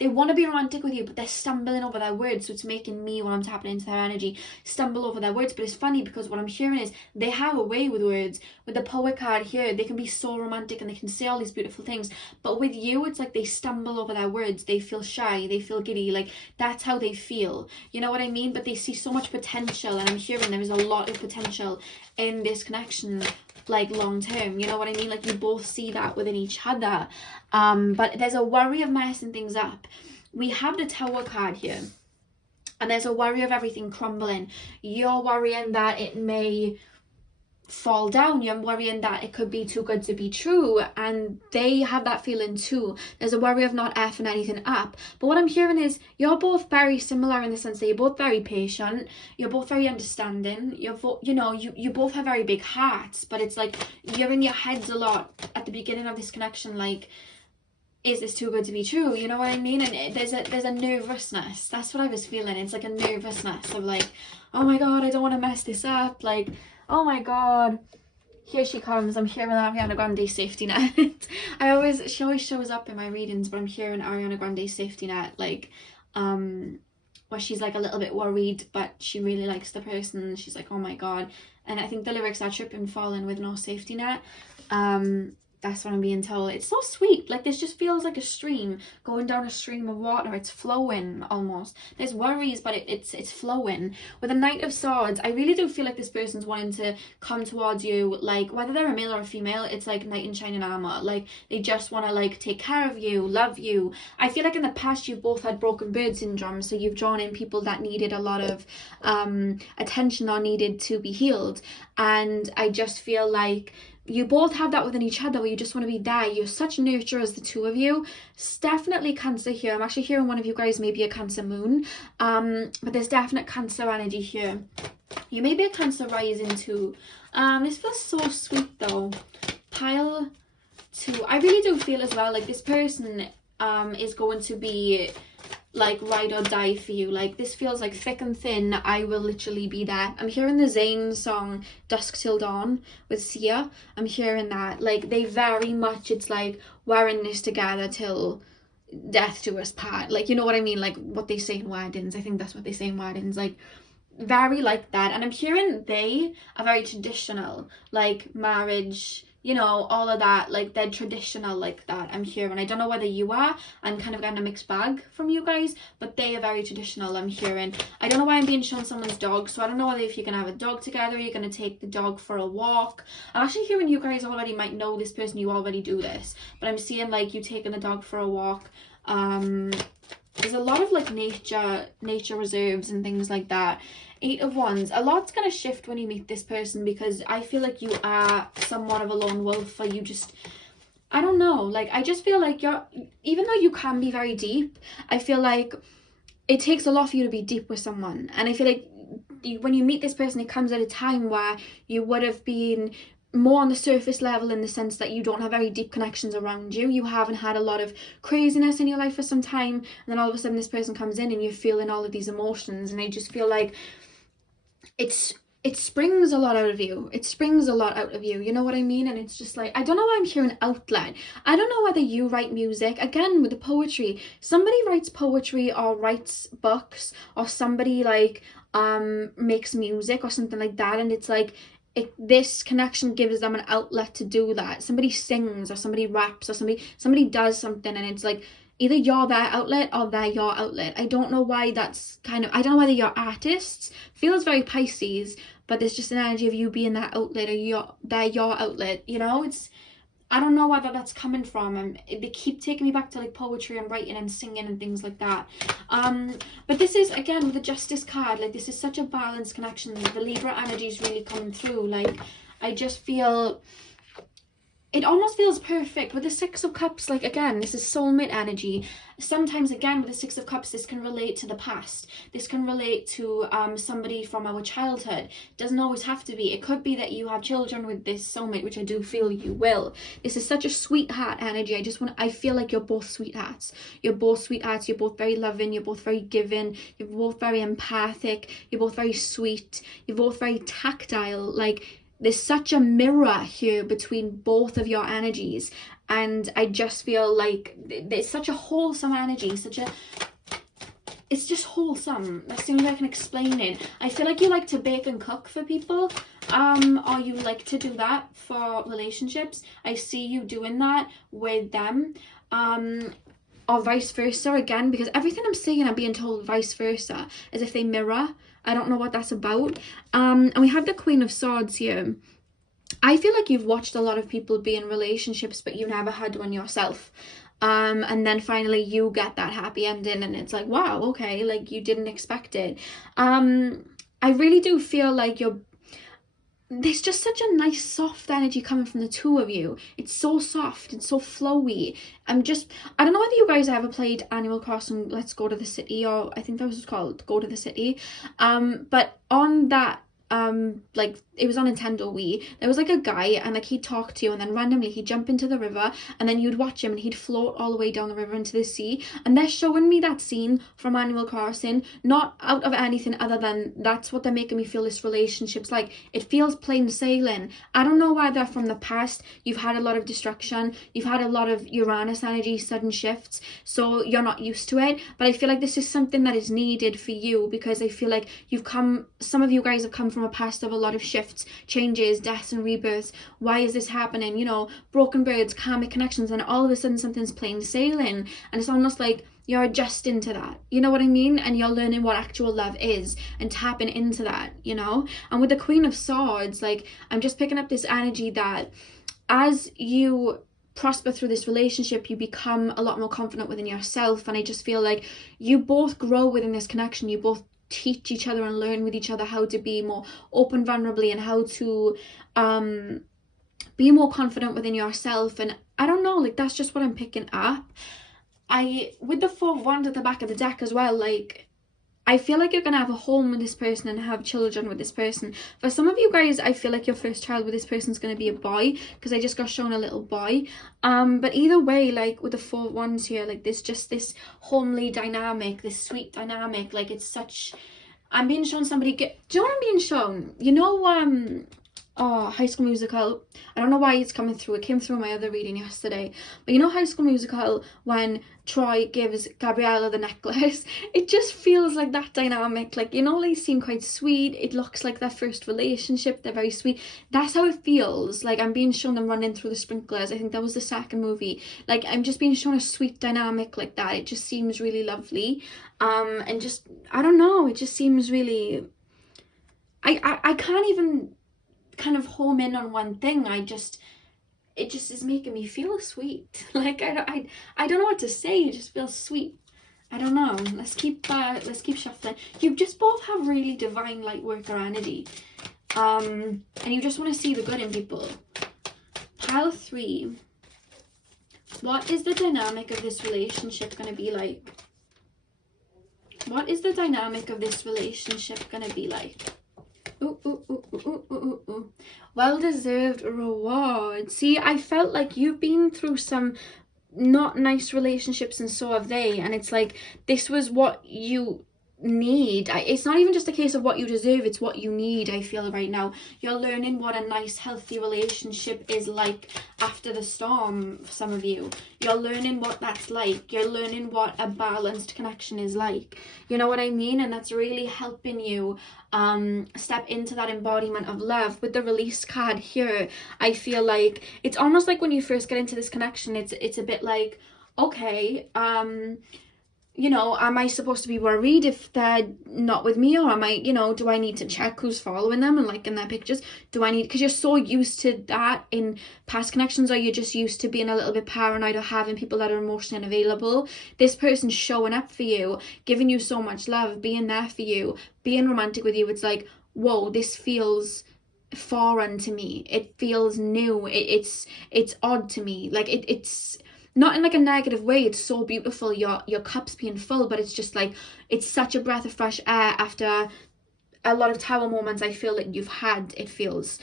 they want to be romantic with you, but they're stumbling over their words. So it's making me, when I'm tapping into their energy, stumble over their words. But it's funny because what I'm hearing is they have a way with words. With the poet card here, they can be so romantic and they can say all these beautiful things. But with you, it's like they stumble over their words. They feel shy. They feel giddy. Like that's how they feel. You know what I mean? But they see so much potential. And I'm hearing there is a lot of potential in this connection, like long term, you know what I mean? Like you both see that within each other, but there's a worry of messing things up. We have the Tower card here, and there's a worry of everything crumbling. You're worrying that it may fall down. You're worrying that it could be too good to be true, and they have that feeling too. There's a worry of not effing anything up. But what I'm hearing is you're both very similar in the sense that you're both very patient, you're both very understanding, you both have very big hearts, but it's like you're in your heads a lot at the beginning of this connection, like, is this too good to be true? You know what I mean? And there's a nervousness. That's what I was feeling. It's like a nervousness of like, oh my god, I don't want to mess this up, like, oh my god, here she comes. I'm hearing Ariana Grande's Safety Net. She always shows up in my readings, but I'm hearing Ariana Grande's Safety Net, like, where she's like a little bit worried, but she really likes the person. She's like, oh my god. And I think the lyrics are trip and falling with no safety net. That's what I'm being told. It's so sweet. Like, this just feels like a stream going down a stream of water. It's flowing almost. There's worries, but it's flowing. With the Knight of Swords, I really do feel like this person's wanting to come towards you, like, whether they're a male or a female, it's like knight in shining armor. Like, they just want to, like, take care of you, love you. I feel like in the past you've both had broken bird syndrome, so you've drawn in people that needed a lot of attention or needed to be healed. And I just feel like you both have that within each other, where you just want to be there. You're such nurturers, the two of you. It's definitely Cancer here. I'm actually hearing one of you guys may be a Cancer moon, but there's definite Cancer energy here. You may be a Cancer rising too. This feels so sweet though. Pile 2. I really do feel as well like this person is going to be like ride or die for you. Like, this feels like thick and thin. I will literally be there. I'm hearing the Zayn song Dusk Till Dawn with Sia. I'm hearing that. Like, they very much, it's like, we're in this together till death do us part. Like, you know what I mean? Like what they say in weddings. I think that's what they say in weddings. Like, very like that. And I'm hearing they are very traditional, like marriage, you know, all of that. Like, they're traditional like that. I'm hearing. I don't know whether you are. I'm kind of getting a mixed bag from you guys, but they are very traditional. I'm hearing. I don't know why I'm being shown someone's dog, so I don't know whether if you're gonna have a dog together, you're gonna take the dog for a walk. I'm actually hearing you guys already might know this person. You already do this, but I'm seeing like you taking the dog for a walk. There's a lot of like nature reserves and things like that. 8 of Wands. A lot's going to shift when you meet this person, because I feel like you are somewhat of a lone wolf, or you just, I don't know, like, I just feel like you're, even though you can be very deep, I feel like it takes a lot for you to be deep with someone. And I feel like when you meet this person, it comes at a time where you would have been more on the surface level, in the sense that you don't have very deep connections around you. You haven't had a lot of craziness in your life for some time, and then all of a sudden this person comes in and you're feeling all of these emotions. And I just feel like it springs a lot out of you. It springs a lot out of you, you know what I mean? And it's just like, I don't know why I'm hearing outlet. I don't know whether you write music. Again, with the poetry, somebody writes poetry or writes books, or somebody like makes music or something like that, and it's like this connection gives them an outlet to do that. Somebody sings, or somebody raps, or somebody does something, and it's like either you're their outlet or they're your outlet. I don't know why that's kind of, I don't know whether you're artists. Feels very Pisces, but there's just an energy of you being that outlet, or they're your outlet, you know? It's, I don't know whether that's coming from, and they keep taking me back to like poetry and writing and singing and things like that. But this is, again, with the Justice card, like, this is such a balanced connection. The Libra energy is really coming through. Like, I just feel it almost feels perfect with the Six of Cups. Like, again, this is soulmate energy. Sometimes, again, with the Six of Cups, this can relate to the past. This can relate to somebody from our childhood. It doesn't always have to be. It could be that you have children with this soulmate, which I do feel you will. This is such a sweetheart energy. I feel like you're both sweethearts. You're both sweethearts. You're both very loving. You're both very giving. You're both very empathic. You're both very sweet. You're both very tactile. Like, there's such a mirror here between both of your energies, and I just feel like there's such a wholesome energy, it's just wholesome. That's the only way I can explain it. I feel like you like to bake and cook for people, or you like to do that for relationships. I see you doing that with them, or vice versa, again, because everything I'm saying, I'm being told vice versa, as if they mirror. I don't know what that's about. And we have the Queen of Swords here. I feel like you've watched a lot of people be in relationships, but you never had one yourself. And then finally you get that happy ending, and it's like, wow, okay, like, you didn't expect it. I really do feel like there's just such a nice soft energy coming from the two of you. It's so soft and so flowy. I don't know whether you guys ever played Animal Crossing Let's Go to the City, or I think that was called Go to the City. But on that, like, it was on Nintendo Wii, there was like a guy, and like, he'd talk to you, and then randomly he'd jump into the river, and then you'd watch him, and he'd float all the way down the river into the sea. And they're showing me that scene from Animal Crossing, not out of anything other than that's what they're making me feel this relationship's like. It feels plain sailing. I don't know whether from the past you've had a lot of destruction, you've had a lot of Uranus energy, sudden shifts, so you're not used to it, but I feel like this is something that is needed for you, because I feel like some of you guys have come from from a past of a lot of shifts, changes, deaths and rebirths. Why is this happening? You know, broken birds, karmic connections, and all of a sudden something's plain sailing, and it's almost like you're adjusting to that, you know what I mean? And you're learning what actual love is and tapping into that, you know? And with the Queen of Swords, like, I'm just picking up this energy that as you prosper through this relationship, you become a lot more confident within yourself. And I just feel like you both grow within this connection. You both teach each other and learn with each other how to be more open vulnerably, and how to be more confident within yourself. And I don't know, like, that's just what I'm picking up. With the 4 of Wands at the back of the deck as well, like, I feel like you're going to have a home with this person and have children with this person. For some of you guys, I feel like your first child with this person is going to be a boy, because I just got shown a little boy. But either way, like, with the 4 of Wands here, like, there's just this homely dynamic, this sweet dynamic. Like, it's such... I'm being shown somebody do you know what I'm being shown? You know, High School Musical. I don't know why it's coming through. It came through my other reading yesterday. But you know High School Musical, when Troy gives Gabriella the necklace? It just feels like that dynamic. Like, you know, they seem quite sweet. It looks like their first relationship. They're very sweet. That's how it feels. Like, I'm being shown them running through the sprinklers. I think that was the second movie. Like, I'm just being shown a sweet dynamic like that. It just seems really lovely. And just, I don't know. It just seems really... I can't even kind of home in on one thing. It just is making me feel sweet. Like, I don't know what to say. It just feels sweet. I don't know. Let's keep shuffling. You just both have really divine light worker energy, and you just want to see the good in people. Pile 3. What is the dynamic of this relationship going to be like? What is the dynamic of this relationship going to be like? Ooh, ooh, ooh, ooh, ooh, ooh, ooh. Well-deserved reward. See, I felt like you've been through some not nice relationships, and so have they. And it's like, this was what you need. It's not even just a case of what you deserve, it's what you need. I feel right now you're learning what a nice healthy relationship is like after the storm. For some of you, you're learning what that's like. You're learning what a balanced connection is like, you know what I mean? And that's really helping you step into that embodiment of love. With the release card here, I feel like it's almost like when you first get into this connection, it's a bit like, okay, you know, am I supposed to be worried if they're not with me? Or am I, you know, do I need to check who's following them and liking their pictures? Do I need, because you're so used to that in past connections, or you're just used to being a little bit paranoid or having people that are emotionally unavailable. This person's showing up for you, giving you so much love, being there for you, being romantic with you. It's like, whoa, this feels foreign to me. It feels new. It's odd to me. Like, it's not in like a negative way. It's so beautiful, your cup's being full, but it's just like, it's such a breath of fresh air after a lot of tower moments I feel like you've had. It feels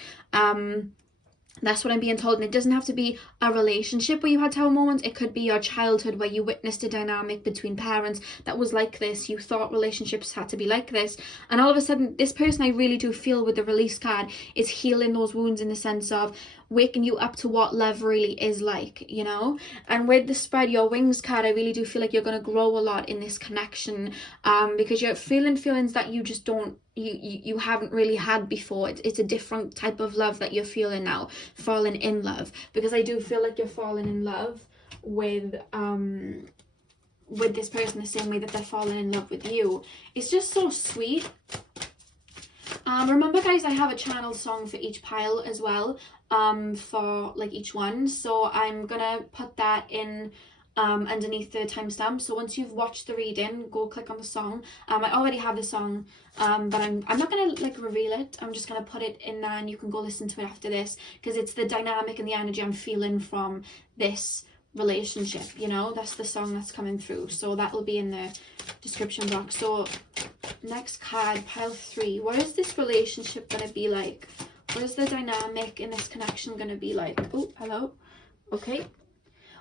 that's what I'm being told. And it doesn't have to be a relationship where you had tower moments. It could be your childhood, where you witnessed a dynamic between parents that was like this. You thought relationships had to be like this, and all of a sudden this person, I really do feel with the release card, is healing those wounds in the sense of waking you up to what love really is like, you know? And with the spread your wings card, I really do feel like you're going to grow a lot in this connection, because you're feeling feelings that you just don't, you haven't really had before. It's a different type of love that you're feeling now, falling in love, because I do feel like you're falling in love with this person the same way that they're falling in love with you. It's just so sweet. Remember guys, I have a channel song for each pile as well, for like each one, so I'm gonna put that in underneath the timestamp. So once you've watched the reading, go click on the song. I already have the song, but I'm not gonna like reveal it. I'm just gonna put it in there, and you can go listen to it after this, because it's the dynamic and the energy I'm feeling from this relationship, you know? That's the song that's coming through, so that will be in the description box. So next card, pile 3. What is this relationship gonna be like? What is the dynamic in this connection gonna be like? Oh, hello. Okay,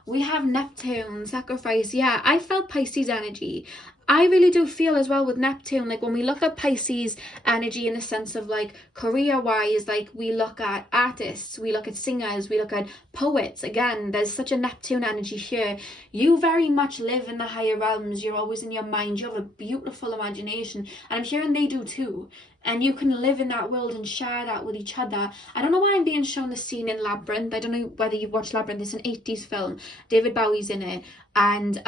we have Neptune, sacrifice. Yeah, I felt Pisces energy. I really do feel as well with Neptune, like when we look at Pisces energy in the sense of like career wise, like we look at artists, we look at singers, we look at poets. Again, there's such a Neptune energy here. You very much live in the higher realms. You're always in your mind. You have a beautiful imagination, and I'm hearing they do too. and you can live in that world and share that with each other. I don't know why I'm being shown the scene in Labyrinth. I don't know whether you've watched Labyrinth. It's an 80s film. David Bowie's in it, and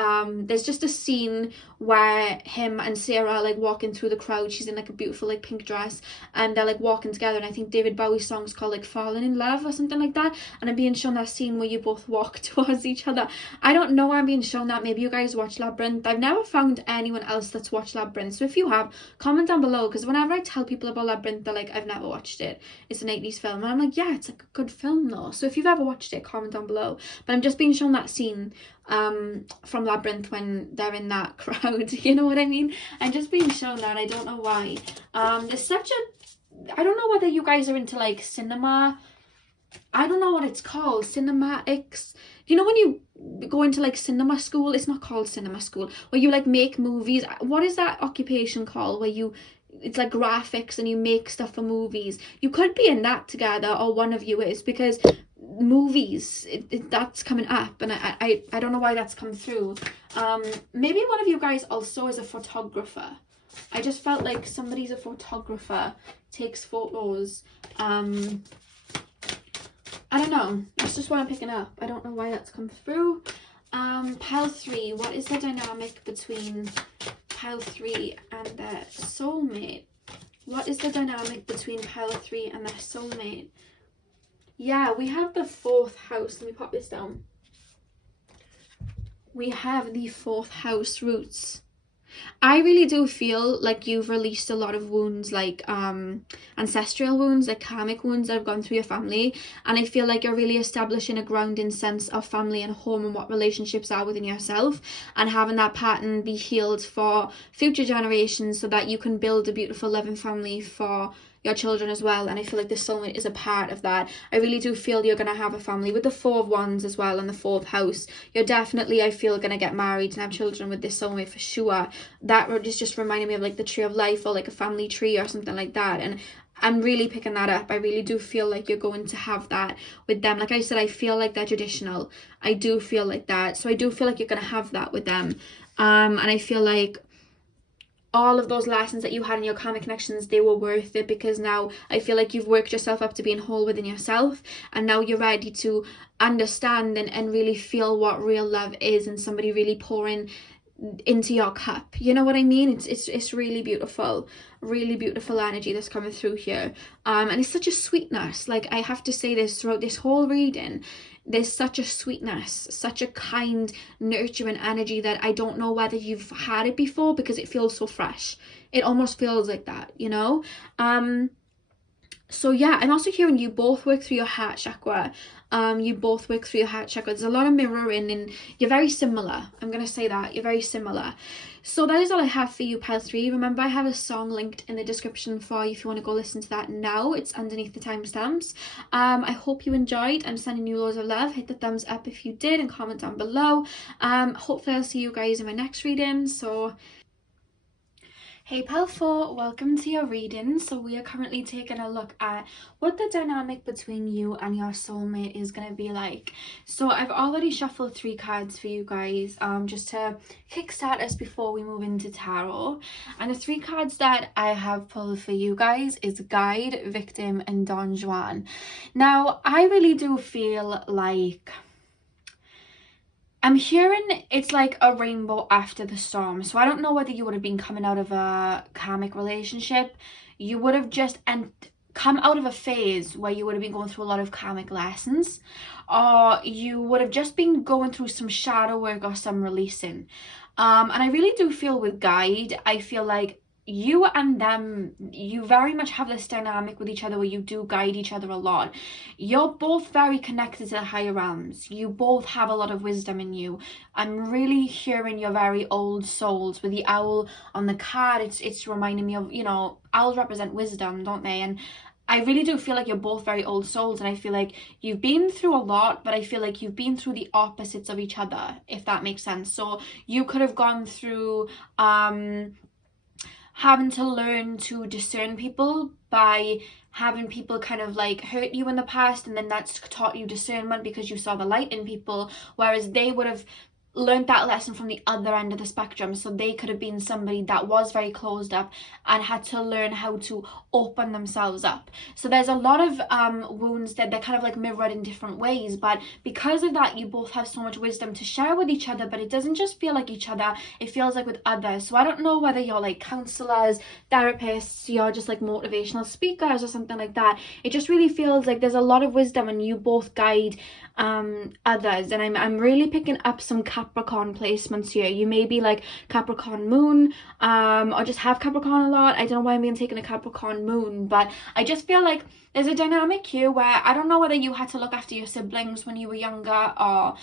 there's just a scene where him and Sarah are like walking through the crowd. She's in like a beautiful like pink dress, and they're like walking together, and I think David Bowie's song's called like Falling in Love or something like that, and I'm being shown that scene where you both walk towards each other. I don't know why I'm being shown that. Maybe you guys watch Labyrinth. I've never found anyone else that's watched Labyrinth, so if you have, comment down below, because whenever I tell people about Labyrinth, they're like, I've never watched it, it's an 80s film, and I'm like, yeah, it's like a good film though. So if you've ever watched it, comment down below. But I'm just being shown that scene from Labyrinth when they're in that crowd, you know what I mean? I'm just being shown that. I don't know why. There's such a, I don't know whether you guys are into like cinema. I don't know what it's called, cinematics. You know when you go into like cinema school, it's not called cinema school, where you like make movies. What is that occupation called, where you, it's like graphics and you make stuff for movies? You could be in that together, or one of you is, because movies, that's coming up, and I don't know why that's come through. Maybe one of you guys also is a photographer. I just felt like somebody's a photographer, takes photos. I don't know, that's just what I'm picking up. I don't know why that's come through. Pile 3, what is the dynamic between pile 3 and their soulmate? What is the dynamic between pile 3 and their soulmate? Yeah, we have the 4th house. Let me pop this down. We have the 4th house roots. I really do feel like you've released a lot of wounds, like ancestral wounds, like karmic wounds that have gone through your family, and I feel like you're really establishing a grounding sense of family and home and what relationships are within yourself, and having that pattern be healed for future generations so that you can build a beautiful loving family for your children as well. And I feel like the soulmate is a part of that. I really do feel you're going to have a family with the 4 of Wands as well, and the 4th house. You're definitely, I feel, going to get married and have children with this soulmate for sure. That is just reminding me of like the tree of life, or like a family tree or something like that, and I'm really picking that up. I really do feel like you're going to have that with them. Like I said, I feel like they're traditional. I do feel like that. So I do feel like you're going to have that with them. And I feel like all of those lessons that you had in your karmic connections, they were worth it, because now I feel like you've worked yourself up to being whole within yourself, and now you're ready to understand and really feel what real love is, and somebody really pouring into your cup, you know what I mean? It's really beautiful energy that's coming through here. And it's such a sweetness. Like, I have to say this, throughout this whole reading, there's such a sweetness, such a kind, nurturing energy that I don't know whether you've had it before, because it feels so fresh. It almost feels like that, you know? So yeah, I'm also hearing you both work through your heart chakra. You both work through your heart chakra. There's a lot of mirroring, and you're very similar. I'm going to say that. You're very similar. So that is all I have for you, pile 3. Remember, I have a song linked in the description for you if you want to go listen to that now. It's underneath the timestamps. I hope you enjoyed. I'm sending you loads of love. Hit the thumbs up if you did, and comment down below. Hopefully I'll see you guys in my next reading. So hey pile 4, welcome to your reading. So we are currently taking a look at what the dynamic between you and your soulmate is going to be like. So I've already shuffled 3 cards for you guys, just to kickstart us before we move into tarot. And the 3 cards that I have pulled for you guys is Guide, Victim, and Don Juan. Now, I really do feel like I'm hearing it's like a rainbow after the storm. So I don't know whether you would have been coming out of a karmic relationship. You would have just come out of a phase where you would have been going through a lot of karmic lessons, or you would have just been going through some shadow work or some releasing. And I really do feel with Guide, I feel like you and them, you very much have this dynamic with each other where you do guide each other a lot. You're both very connected to the higher realms. You both have a lot of wisdom in you. I'm really hearing you're very old souls. With the owl on the card, it's reminding me of, you know, owls represent wisdom, don't they? And I really do feel like you're both very old souls, and I feel like you've been through a lot, but I feel like you've been through the opposites of each other, if that makes sense. So you could have gone through having to learn to discern people by having people kind of like hurt you in the past, and then that's taught you discernment because you saw the light in people, whereas they would have learned that lesson from the other end of the spectrum. So they could have been somebody that was very closed up and had to learn how to open themselves up. So there's a lot of wounds that they're kind of like mirrored in different ways, but because of that, you both have so much wisdom to share with each other. But it doesn't just feel like each other, it feels like with others. So I don't know whether you're like counselors, therapists, you're just like motivational speakers or something like that. It just really feels like there's a lot of wisdom and you both guide others. And I'm really picking up some Capricorn placements here. You may be like Capricorn moon, or just have Capricorn a lot. I don't know why I'm being taken a Capricorn moon, but I just feel like there's a dynamic here where I don't know whether you had to look after your siblings when you were younger, or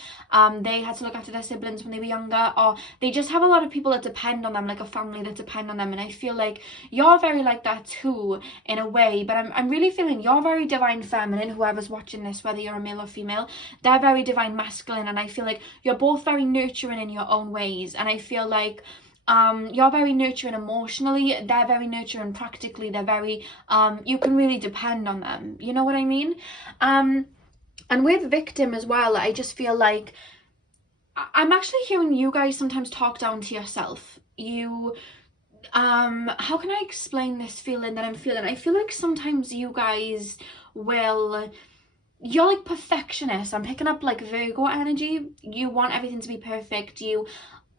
they had to look after their siblings when they were younger, or they just have a lot of people that depend on them, like a family that depend on them. And I feel like you're very like that too, in a way. But I'm really feeling you're very divine feminine, whoever's watching this, whether you're a male or female. They're very divine masculine, and I feel like you're both very nurturing in your own ways. And I feel like you're very nurturing emotionally, they're very nurturing practically. They're very you can really depend on them, you know what I mean? And with victim as well, I just feel like I'm actually hearing you guys sometimes talk down to yourself. You how can I explain this feeling that I'm feeling? I feel like sometimes you guys will, you're like perfectionists. I'm picking up like Virgo energy. You want everything to be perfect. You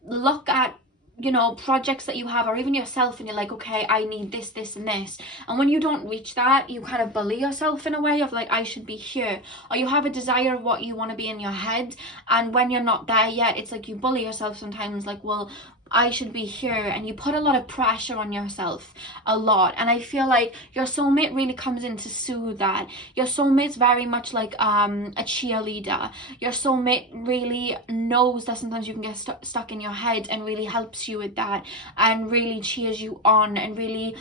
look at, you know, projects that you have, or even yourself, and you're like, okay, I need this, this and this. And when you don't reach that, you kind of bully yourself in a way of like, I should be here. Or you have a desire of what you want to be in your head, and when you're not there yet, it's like you bully yourself sometimes, like, well, I should be here. And you put a lot of pressure on yourself, a lot. And I feel like your soulmate really comes in to soothe that. Your soulmate's very much like a cheerleader. Your soulmate really knows that sometimes you can get stuck in your head, and really helps you with that, and really cheers you on, and really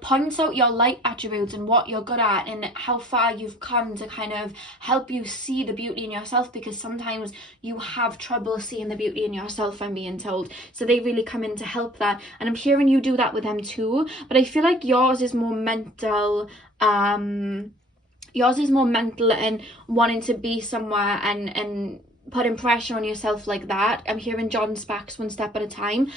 points out your light attributes and what you're good at, and how far you've come to kind of help you see the beauty in yourself, because sometimes you have trouble seeing the beauty in yourself, I'm being told. So they really come in to help that, and I'm hearing you do that with them too. But I feel like yours is more mental, yours is more mental and wanting to be somewhere and putting pressure on yourself like that. I'm hearing John Spax, one step at a time.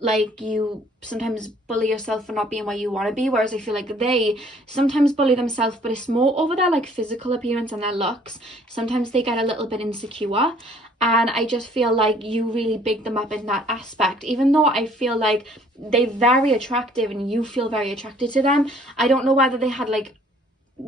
Like you sometimes bully yourself for not being where you want to be, whereas I feel like they sometimes bully themselves, but it's more over their like physical appearance and their looks. Sometimes they get a little bit insecure, and I just feel like you really big them up in that aspect, even though I feel like they're very attractive and you feel very attracted to them. I don't know whether they had like,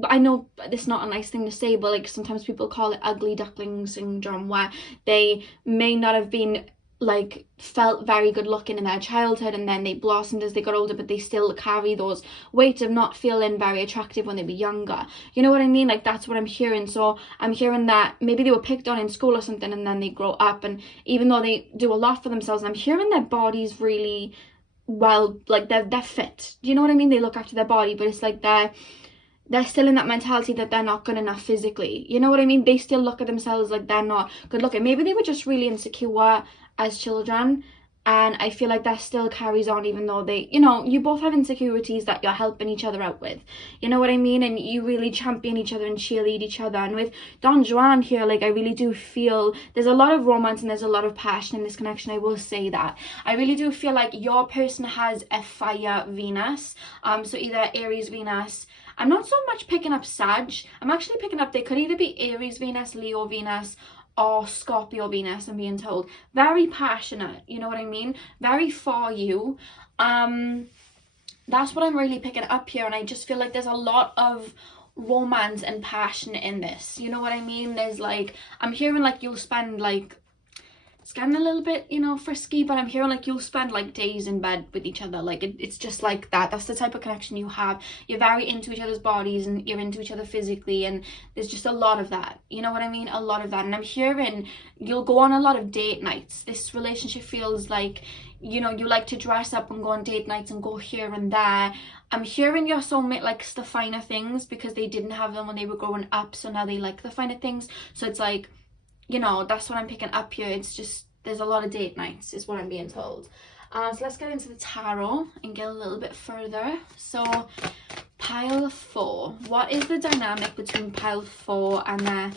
I know it's not a nice thing to say, but like sometimes people call it ugly duckling syndrome, where they may not have been like felt very good looking in their childhood, and then they blossomed as they got older, but they still carry those weight of not feeling very attractive when they were younger. You know what I mean? Like that's what I'm hearing. So I'm hearing that maybe they were picked on in school or something, and then they grow up, and even though they do a lot for themselves, I'm hearing their bodies really well, like they're fit. Do you know what I mean? They look after their body, but it's like they're still in that mentality that they're not good enough physically. You know what I mean? They still look at themselves like they're not good looking. Maybe they were just really insecure as children, and I feel like that still carries on, even though they, you know, you both have insecurities that you're helping each other out with. You know what I mean? And you really champion each other and cheerlead each other. And with Don Juan here, like I really do feel there's a lot of romance and there's a lot of passion in this connection. I will say that. I really do feel like your person has a fire Venus. So either Aries Venus, I'm not so much picking up Sag. I'm actually picking up, they could either be Aries Venus, Leo Venus, or Scorpio Venus, I'm being told. Very passionate, you know what I mean? Very for you. That's what I'm really picking up here, and I just feel like there's a lot of romance and passion in this. You know what I mean? There's like, I'm hearing like you'll spend like, it's getting a little bit, you know, frisky, but I'm hearing like you'll spend like days in bed with each other. Like it's just like that. That's the type of connection you have. You're very into each other's bodies, and you're into each other physically, and there's just a lot of that. You know what I mean? A lot of that. And I'm hearing you'll go on a lot of date nights. This relationship feels like, you know, you like to dress up and go on date nights and go here and there. I'm hearing your soulmate likes the finer things because they didn't have them when they were growing up, so now they like the finer things. So it's like, you know, that's what I'm picking up here. It's just, there's a lot of date nights is what I'm being told. So let's get into the tarot and get a little bit further. So pile 4, what is the dynamic between pile 4 and their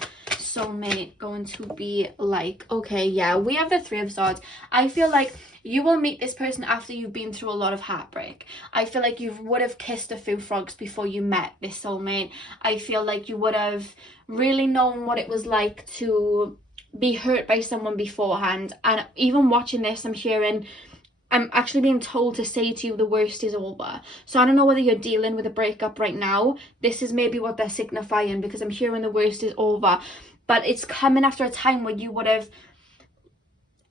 soulmate going to be like? Okay, yeah, we have the Three of Swords. I feel like you will meet this person after you've been through a lot of heartbreak. I feel like you would have kissed a few frogs before you met this soulmate. I feel like you would have really known what it was like to be hurt by someone beforehand. And even watching this, I'm actually being told to say to you the worst is over. So I don't know whether you're dealing with a breakup right now. This is maybe what they're signifying, because I'm hearing the worst is over. But it's coming after a time where you would have,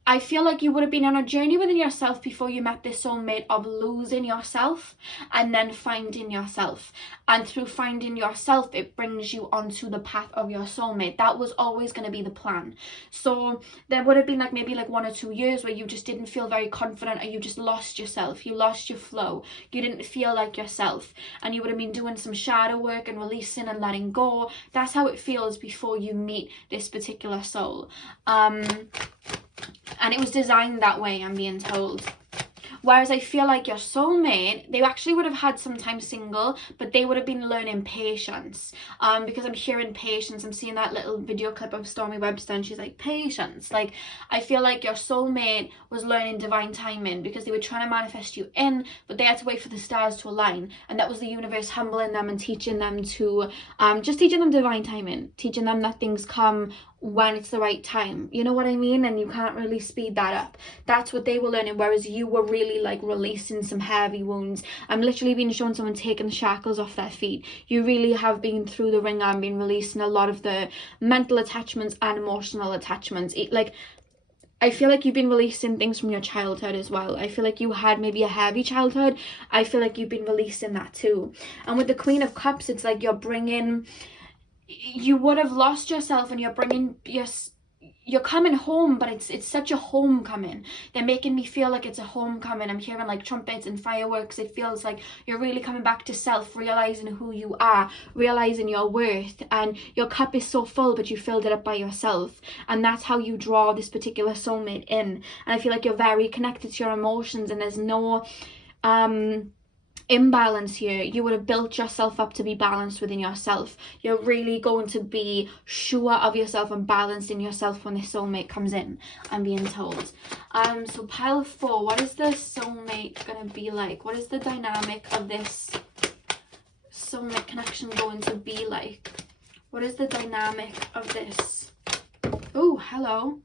I feel like you would have been on a journey within yourself before you met this soulmate of losing yourself and then finding yourself. And through finding yourself, it brings you onto the path of your soulmate. That was always going to be the plan. So there would have been like maybe like 1 or 2 years where you just didn't feel very confident, or you just lost yourself. You lost your flow. You didn't feel like yourself. And you would have been doing some shadow work and releasing and letting go. That's how it feels before you meet this particular soul. And it was designed that way, I'm being told. Whereas I feel like your soulmate, they actually would have had some time single, but they would have been learning patience. Because I'm hearing patience. I'm seeing that little video clip of Stormy Webster, and she's like, patience. Like, I feel like your soulmate was learning divine timing, because they were trying to manifest you in, but they had to wait for the stars to align. And that was the universe humbling them and teaching them to, just teaching them divine timing, teaching them that things come when it's the right time, you know what I mean? And you can't really speed that up. That's what they were learning, whereas you were really like releasing some heavy wounds. I'm literally being shown someone taking the shackles off their feet. You really have been through the ringer and been releasing a lot of the mental attachments and emotional attachments. I feel like you've been releasing things from your childhood as well. I feel like you had maybe a heavy childhood. I feel like you've been releasing that too. And with the Queen of Cups, it's like you would have lost yourself, and you're coming home, but it's such a homecoming. They're making me feel like it's a homecoming. I'm hearing like trumpets and fireworks. It feels like you're really coming back to self, realizing who you are, realizing your worth, and your cup is so full, but you filled it up by yourself. And that's how you draw this particular soulmate in. And I feel like you're very connected to your emotions, and there's no imbalance here. You would have built yourself up to be balanced within yourself. You're really going to be sure of yourself and balanced in yourself when this soulmate comes in, I'm being told. So pile 4, what is the soulmate gonna be like? What is the dynamic of this soulmate connection going to be like? What is the dynamic of this? Oh, hello.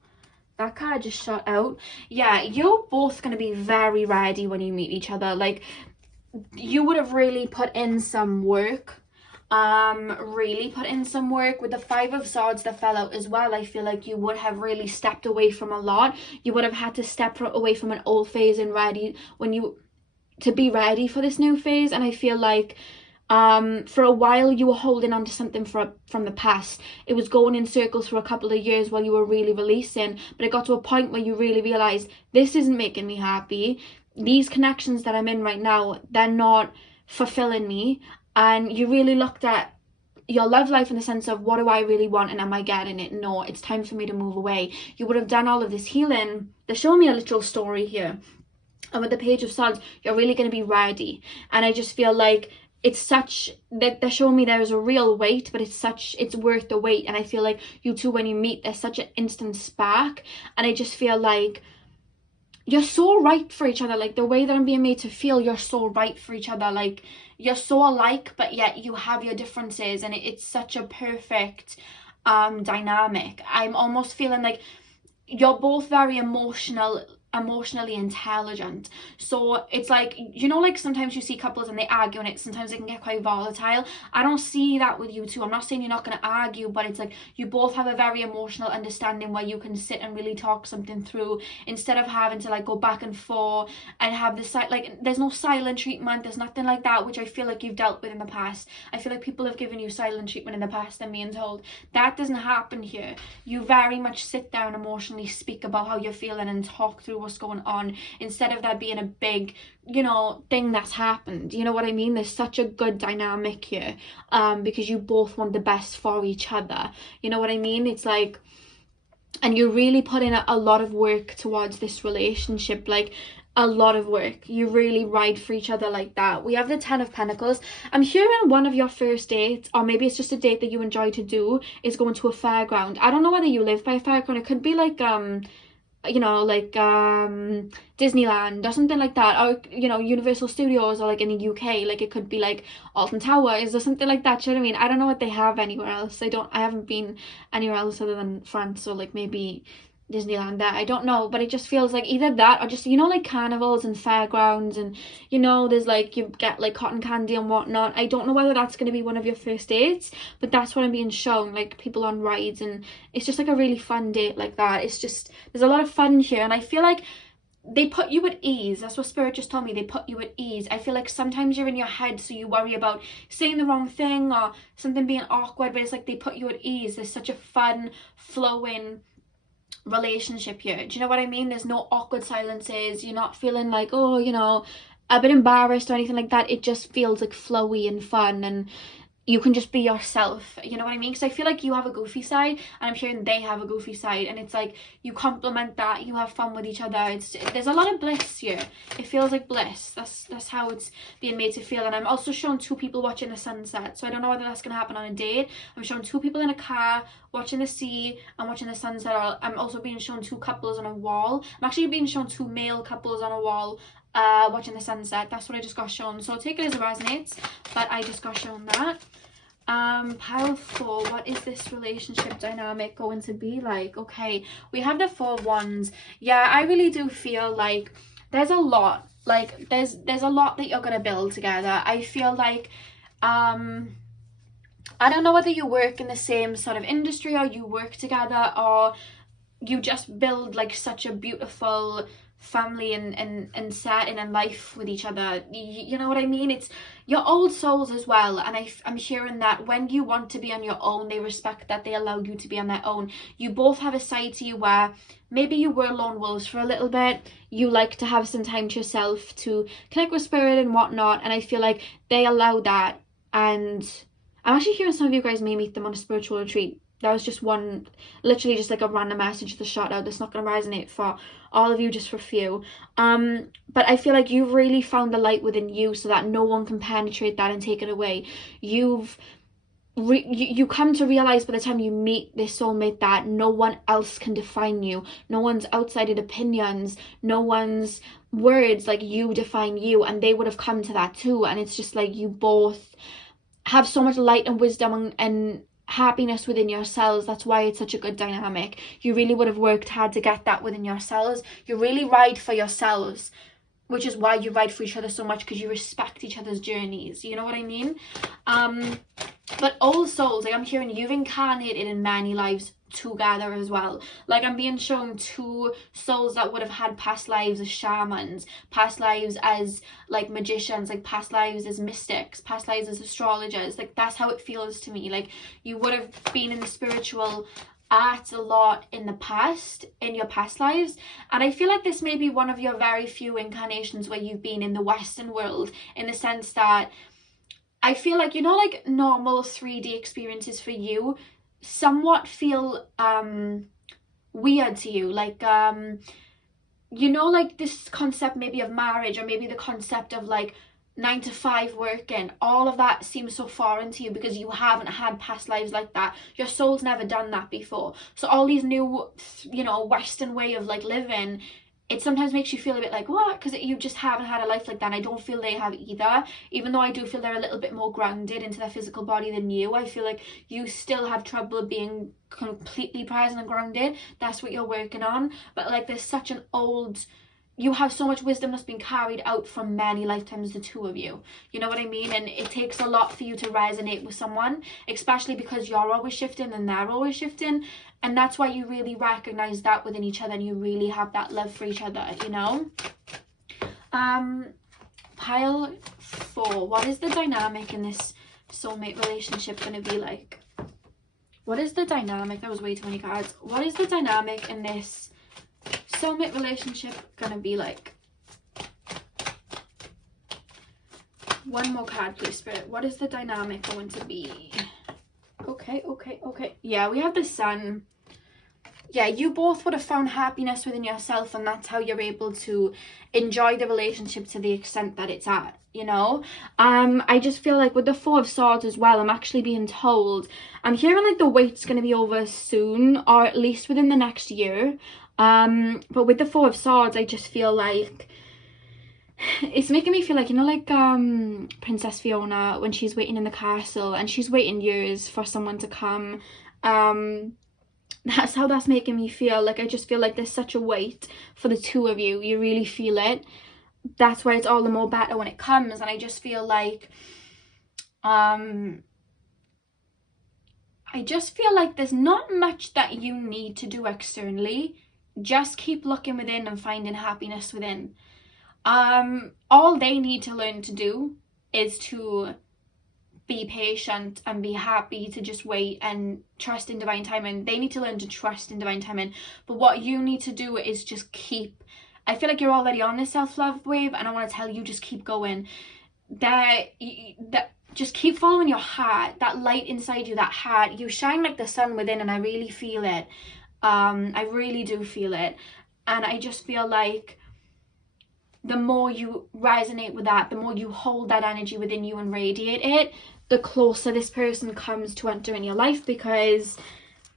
That card just shot out. Yeah, you're both going to be very ready when you meet each other. Like, you would have really put in some work. With the 5 of Swords that fell out as well. I feel like you would have really stepped away from a lot. You would have had to step away from an old phase and to be ready for this new phase. And I feel like for a while you were holding on to something from the past. It was going in circles for a couple of years while you were really releasing, but it got to a point where you really realized, this isn't making me happy. These connections that I'm in right now, they're not fulfilling me. And you really looked at your love life in the sense of, what do I really want, and am I getting it? No, it's time for me to move away. You would have done all of this healing. They're showing me a literal story here. And with the Page of Swords, you're really going to be ready. And I just feel like it's such that they're showing me there is a real wait, but it's worth the wait. And I feel like you two, when you meet, there's such an instant spark. And I just feel like you're so right for each other. Like, the way that I'm being made to feel, you're so right for each other. Like, you're so alike, but yet you have your differences, and it's such a perfect dynamic. I'm almost feeling like you're both very emotionally intelligent. So it's like, you know, like sometimes you see couples and they argue, and sometimes it can get quite volatile. I don't see that with you two. I'm not saying you're not going to argue, but it's like you both have a very emotional understanding where you can sit and really talk something through, instead of having to like go back and forth and have this like, there's no silent treatment. There's nothing like that, which I feel like you've dealt with in the past. I feel like people have given you silent treatment in the past, I'm being told. That doesn't happen here. You very much sit down, emotionally speak about how you're feeling and talk through what's going on, instead of that being a big, you know, thing that's happened. You know what I mean? There's such a good dynamic here, because you both want the best for each other. You know what I mean? It's like, and you really put in a lot of work towards this relationship. Like, a lot of work. You really ride for each other like that. We have the 10 of Pentacles. I'm hearing one of your first dates, or maybe it's just a date that you enjoy to do, is going to a fairground. I don't know whether you live by a fairground. It could be like you know, like Disneyland or something like that, or you know, Universal Studios, or like in the UK, like it could be like Alton Towers or something like that. Do you know what I mean? I don't know what they have anywhere else. I haven't been anywhere else other than France, or like maybe Disneyland there. I don't know, but it just feels like either that or just, you know, like carnivals and fairgrounds, and you know, there's like, you get like cotton candy and whatnot. I don't know whether that's going to be one of your first dates, but that's what I'm being shown, like people on rides, and it's just like a really fun date like that. It's just, there's a lot of fun here, and I feel like they put you at ease. That's what Spirit just told me. They put you at ease. I feel like sometimes you're in your head, so you worry about saying the wrong thing or something being awkward, but it's like they put you at ease. There's such a fun, flowing relationship here. Do you know what I mean? There's no awkward silences. You're not feeling like, oh, you know, a bit embarrassed or anything like that. It just feels like flowy and fun, and you can just be yourself. You know what I mean? Because I feel like you have a goofy side, and I'm hearing they have a goofy side, and it's like you complement that. You have fun with each other. There's a lot of bliss here. It feels like bliss. That's how it's being made to feel. And I'm also showing two people watching the sunset, so I don't know whether that's gonna happen on a date. I'm showing two people in a car watching the sea and watching the sunset. I'm also being shown two couples on a wall. I'm actually being shown two male couples on a wall watching the sunset. That's what I just got shown, so take it as it resonates, but I just got shown that. Pile 4, what is this relationship dynamic going to be like? Okay, we have the 4 wands. Yeah, I really do feel like there's a lot, like there's a lot that you're gonna build together. I feel like I don't know whether you work in the same sort of industry, or you work together, or you just build like such a beautiful family and setting and life with each other. You know what I mean? It's your old souls as well, and I'm hearing that when you want to be on your own, they respect that, they allow you to be on their own. You both have a side to you where maybe you were lone wolves for a little bit. You like to have some time to yourself to connect with spirit and whatnot, and I feel like they allow that. And I'm actually hearing some of you guys may meet them on a spiritual retreat. That was just one, literally just like a random message that shot out. That's not going to resonate for all of you, just for a few. But I feel like you've really found the light within you, so that no one can penetrate that and take it away. You come to realize by the time you meet this soulmate that no one else can define you. No one's outside opinions, no one's words, like you define you, and they would have come to that too. And it's just like you both have so much light and wisdom and happiness within yourselves. That's why it's such a good dynamic. You really would have worked hard to get that within yourselves. You really ride for yourselves, which is why you ride for each other so much, because you respect each other's journeys. You know what I mean? But old souls, like I'm hearing you've incarnated in many lives together as well. Like I'm being shown two souls that would have had past lives as shamans, past lives as like magicians, like past lives as mystics, past lives as astrologers. Like that's how it feels to me. Like you would have been in the spiritual arts a lot in the past, in your past lives. And I feel like this may be one of your very few incarnations where you've been in the Western world, in the sense that I feel like, you know, like normal 3D experiences for you somewhat feel weird to you. Like you know, like this concept maybe of marriage, or maybe the concept of like 9 to 5 working, all of that seems so foreign to you because you haven't had past lives like that. Your soul's never done that before. So all these new, you know, Western way of like living, it sometimes makes you feel a bit like, what? Because you just haven't had a life like that. And I don't feel they have either. Even though I do feel they're a little bit more grounded into their physical body than you, I feel like you still have trouble being completely present and grounded. That's what you're working on. But like there's such an old, you have so much wisdom that's been carried out from many lifetimes, the two of you. You know what I mean? And it takes a lot for you to resonate with someone, especially because you're always shifting and they're always shifting. And that's why you really recognize that within each other, and you really have that love for each other, you know? Pile 4. What is the dynamic in this soulmate relationship going to be like? What is the dynamic? That was way too many cards. What is the dynamic in this soulmate relationship gonna be like? One more card, please, Spirit. What is the dynamic going to be? Okay. Yeah, we have the Sun. yeah, you both would have found happiness within yourself, and that's how you're able to enjoy the relationship to the extent that it's at, you know. I just feel like with the Four of Swords as well, I'm actually being told, I'm hearing like the wait's going to be over soon, or at least within the next year. But with the Four of Swords, I just feel like it's making me feel like, you know, like Princess Fiona when she's waiting in the castle and she's waiting years for someone to come. That's how that's making me feel. Like, I just feel like there's such a weight for the two of you. You really feel it. That's why it's all the more better when it comes. And I just feel like I just feel like there's not much that you need to do externally. Just keep looking within and finding happiness within. All they need to learn to do is to be patient and be happy to just wait and trust in divine timing. They need to learn to trust in divine timing. But what you need to do is just keep, I feel like you're already on this self-love wave, and I want to tell you, just keep going. That just keep following your heart, that light inside you, that heart. You shine like the sun within, and I really feel it. I really do feel it. And I just feel like the more you resonate with that, the more you hold that energy within you and radiate it, the closer this person comes to entering your life, because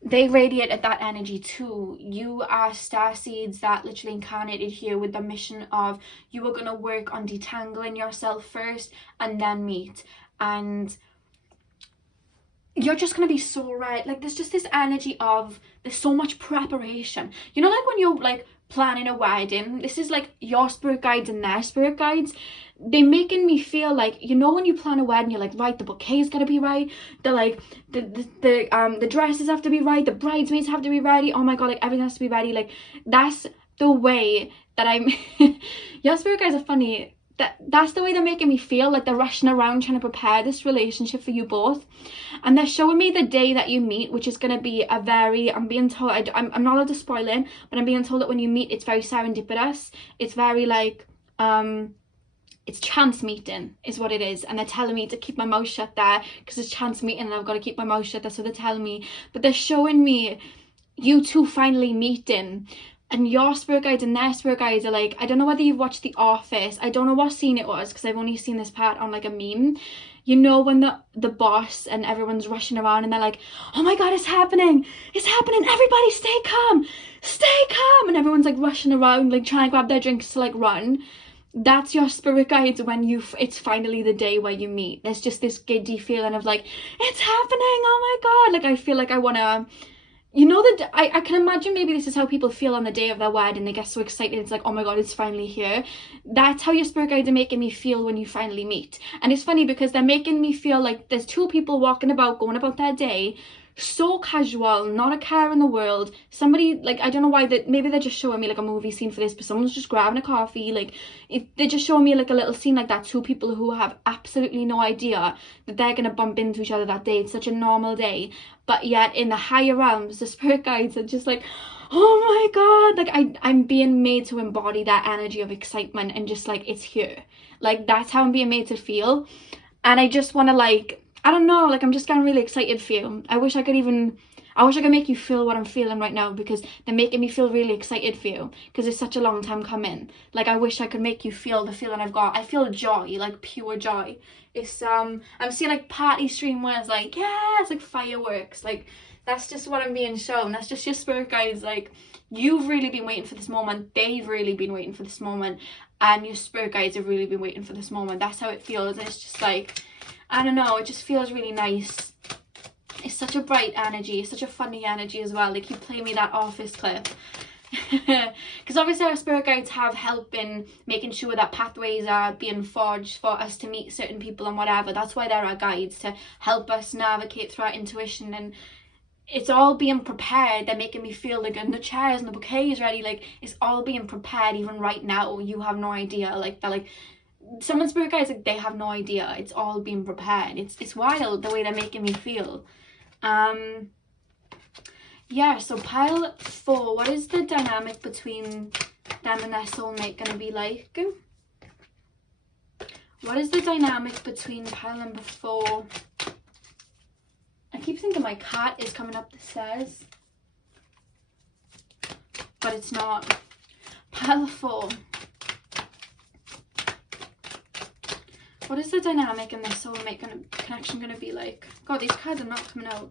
they radiate at that energy too. You are star seeds that literally incarnated here with the mission of you are going to work on detangling yourself first and then meet. And you're just going to be so right. Like, there's just this energy of, there's so much preparation. You know, like when you're like planning a wedding, this is like your spirit guides and their spirit guides. They're making me feel like, you know, when you plan a wedding, you're like, right, the bouquet's gotta be right, the like the dresses have to be right, the bridesmaids have to be ready, oh my god, like everything has to be ready. Like, that's the way that I'm your spirit guides are funny. That's the way they're making me feel. Like, they're rushing around trying to prepare this relationship for you both, and they're showing me the day that you meet, which is going to be a very, I'm being told, I'm not allowed to spoil it, but I'm being told that when you meet, it's very serendipitous. It's very like it's chance meeting is what it is, and they're telling me to keep my mouth shut there because it's chance meeting and I've got to keep my mouth shut. That's what they're telling me. But they're showing me you two finally meeting, and your spirit guides and their spirit guides are like, I don't know whether you've watched The Office, I don't know what scene it was because I've only seen this part on like a meme. You know, when the boss and everyone's rushing around and they're like, oh my god, it's happening, everybody stay calm, and everyone's like rushing around like trying to grab their drinks to like run. That's your spirit guides when it's finally the day where you meet. There's just this giddy feeling of like, it's happening, oh my god. Like, I feel like I want to, you know, that I can imagine maybe this is how people feel on the day of their wedding. They get so excited, it's like, oh my god, it's finally here. That's how your spirit guides are making me feel when you finally meet. And it's funny because they're making me feel like there's two people walking about, going about their day, so casual, not a care in the world. Somebody, like, I don't know why, maybe they're just showing me like a movie scene for this, but someone's just grabbing a coffee. Like, they're just showing me like a little scene like that. Two people who have absolutely no idea that they're gonna bump into each other that day. It's such a normal day, but yet in the higher realms, the spirit guides are just like, oh my god, like I'm being made to embody that energy of excitement and just like, it's here. Like, that's how I'm being made to feel. And I just want to, like, I don't know, like, I'm just getting really excited for you. I wish I could make you feel what I'm feeling right now, because they're making me feel really excited for you, because it's such a long time coming. Like, I wish I could make you feel the feeling I've got. I feel joy, like pure joy. It's I'm seeing like party stream where it's like, yeah, it's like fireworks. Like, that's just what I'm being shown. That's just your spirit guides. Like, you've really been waiting for this moment. They've really been waiting for this moment, and your spirit guides have really been waiting for this moment. That's how it feels. And it's just like, I don't know, it just feels really nice. It's such a bright energy, it's such a funny energy as well. They keep playing me that Office clip. Because obviously our spirit guides have help in making sure that pathways are being forged for us to meet certain people and whatever. That's why they're our guides, to help us navigate through our intuition. And it's all being prepared. They're making me feel like, and the chairs and the bouquet is ready. Like, it's all being prepared even right now. You have no idea. Like, they're like, someone's spirit guides, like, they have no idea. It's all being prepared. It's wild the way they're making me feel. Yeah, so pile 4, what is the dynamic between them and their soulmate going to be like? What is the dynamic between pile number 4? I keep thinking my cat is coming up the stairs. but it's not. Pile 4. What is the dynamic in this soulmate connection going to be like? God, these cards are not coming out.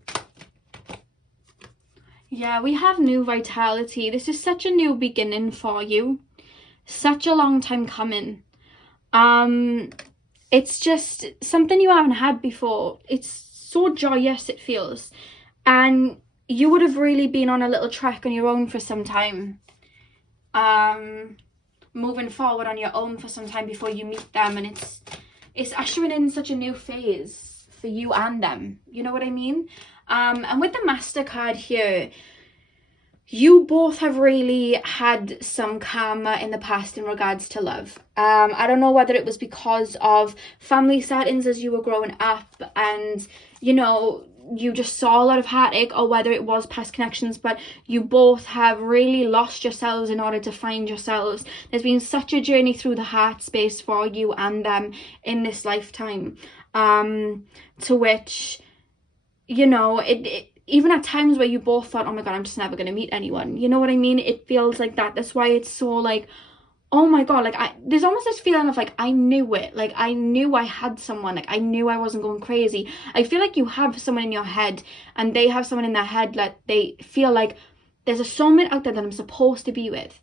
Yeah, we have new vitality. This is such a new beginning for you. Such a long time coming. It's just something you haven't had before. It's so joyous, it feels. And you would have really been on a little trek on your own for some time. Moving forward on your own for some time before you meet them. And it's ushering in such a new phase for you and them. You know what I mean? And with the Master card here, you both have really had some karma in the past in regards to love. I don't know whether it was because of family settings as you were growing up and, you know, you just saw a lot of heartache, or whether it was past connections, but you both have really lost yourselves in order to find yourselves. There's been such a journey through the heart space for you and them in this lifetime, to which, you know, it even at times where you both thought, oh my god, I'm just never going to meet anyone. You know what I mean? It feels like that. That's why it's so like, oh my god, like there's almost this feeling of like, I knew it. Like I knew I had someone. Like I knew I wasn't going crazy. I feel like you have someone in your head and they have someone in their head that they feel like there's a soulmate out there that I'm supposed to be with.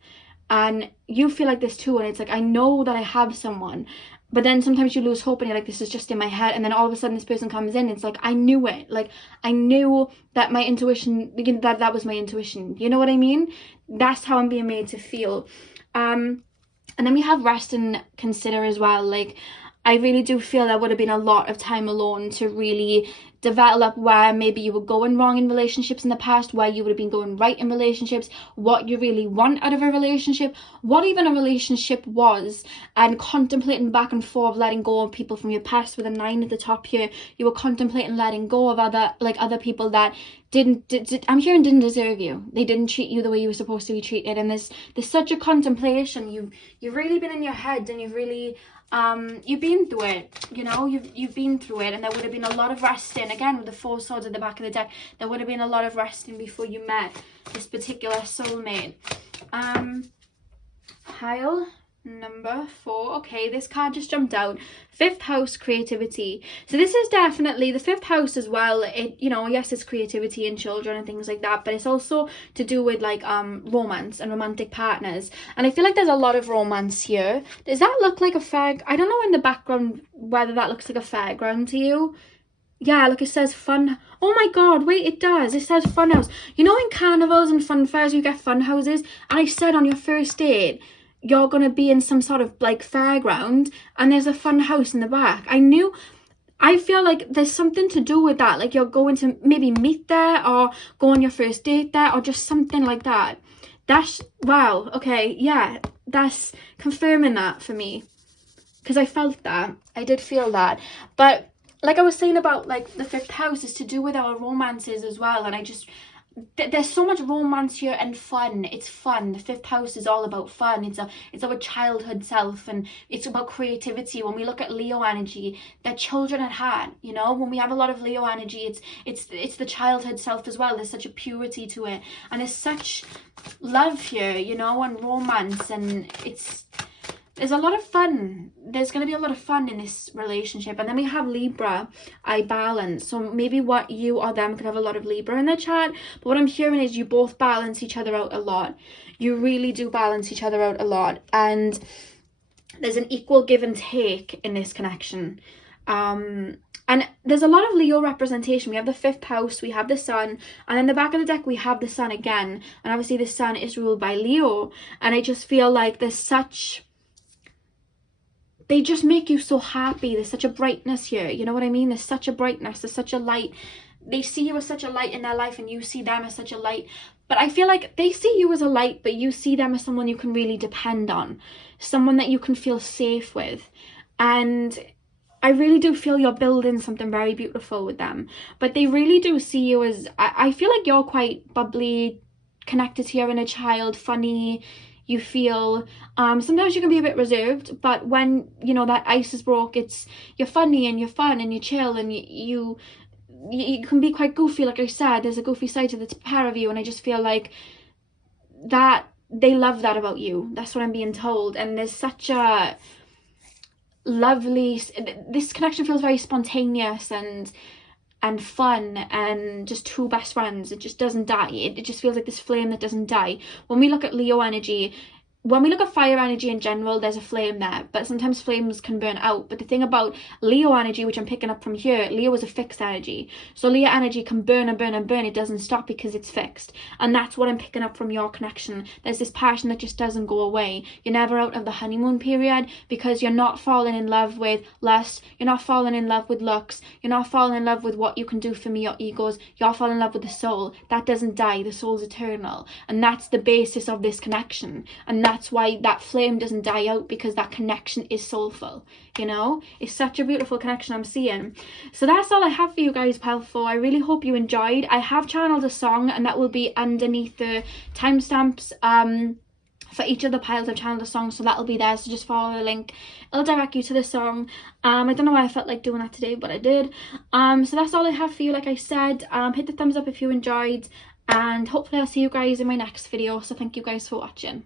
And you feel like this too. And it's like, I know that I have someone. But then sometimes you lose hope and you're like, this is just in my head. And then all of a sudden this person comes in. It's like, I knew it. Like, I knew that my intuition, that was my intuition. You know what I mean? That's how I'm being made to feel. And then we have rest and consider as well. Like, I really do feel there would have been a lot of time alone to really develop where maybe you were going wrong in relationships in the past, where you would have been going right in relationships, what you really want out of a relationship, what even a relationship was, and contemplating back and forth, letting go of people from your past. With a 9 at the top here, you were contemplating letting go of other people that didn't deserve you. They didn't treat you the way you were supposed to be treated. And there's such a contemplation. You've really been in your head, and you've really you've been through it, you know, you've been through it. And there would have been a lot of resting, again with the 4 swords at the back of the deck, there would have been a lot of resting before you met this particular soulmate. Pile number 4. Okay, this card just jumped out. 5th house, creativity. So this is definitely the 5th house as well. It, you know, yes, it's creativity and children and things like that, but it's also to do with like romance and romantic partners. And I feel like there's a lot of romance here. Does that look like a fair? I don't know in the background whether that looks like a fairground to you. Yeah, look, it says fun. Oh my god, wait, it does. It says fun house. You know, in carnivals and fun fairs you get fun houses, and I said on your first date you're gonna be in some sort of like fairground and there's a fun house in the back. I feel like there's something to do with that, like you're going to maybe meet there or go on your first date there or just something like that. That's, wow, okay, yeah, that's confirming that for me, because I felt that. I did feel that. But like I was saying about like the 5th house is to do with our romances as well, and I just, there's so much romance here and fun. It's fun. The 5th house is all about fun. It's our childhood self, and it's about creativity. When we look at Leo energy, they're children at heart, you know. When we have a lot of Leo energy, it's the childhood self as well. There's such a purity to it, and there's such love here, you know, and romance, and there's a lot of fun. There's going to be a lot of fun in this relationship. And then we have Libra, I balance. So maybe what you or them could have a lot of Libra in their chart. But what I'm hearing is you both balance each other out a lot. You really do balance each other out a lot. And there's an equal give and take in this connection. And there's a lot of Leo representation. We have the 5th house, we have the sun, and in the back of the deck we have the sun again. And obviously the sun is ruled by Leo. And I just feel like there's such... they just make you so happy. There's such a brightness here, you know what I mean? There's such a brightness, there's such a light. They see you as such a light in their life, and you see them as such a light. But I feel like they see you as a light, but you see them as someone you can really depend on, someone that you can feel safe with. And I really do feel you're building something very beautiful with them. But they really do see you as, I feel like you're quite bubbly, connected to your inner child, funny. You feel sometimes you can be a bit reserved, but when, you know, that ice is broke, you're funny and you're fun and you chill, and you can be quite goofy. Like I said, there's a goofy side to the pair of you, and I just feel like that they love that about you. That's what I'm being told. And there's such a lovely, this connection feels very spontaneous and fun, and just two best friends. It just doesn't die. It just feels like this flame that doesn't die. When we look at Leo energy, when we look at fire energy in general, there's a flame there, but sometimes flames can burn out. But the thing about Leo energy, which I'm picking up from here, Leo is a fixed energy. So Leo energy can burn and burn and burn. It doesn't stop because it's fixed. And that's what I'm picking up from your connection. There's this passion that just doesn't go away. You're never out of the honeymoon period, because you're not falling in love with lust. You're not falling in love with looks. You're not falling in love with what you can do for me or egos. You're falling in love with the soul. That doesn't die. The soul's eternal. And that's the basis of this connection. And that's why that flame doesn't die out, because that connection is soulful. You know, it's such a beautiful connection I'm seeing. So that's all I have for you guys, pile 4. I really hope you enjoyed. I have channeled a song, and that will be underneath the timestamps. For each of the piles I've channeled a song, so that'll be there. So just follow the link, it'll direct you to the song. I don't know why I felt like doing that today, but I did. So that's all I have for you. Like I said, hit the thumbs up if you enjoyed, and hopefully I'll see you guys in my next video. So thank you guys for watching.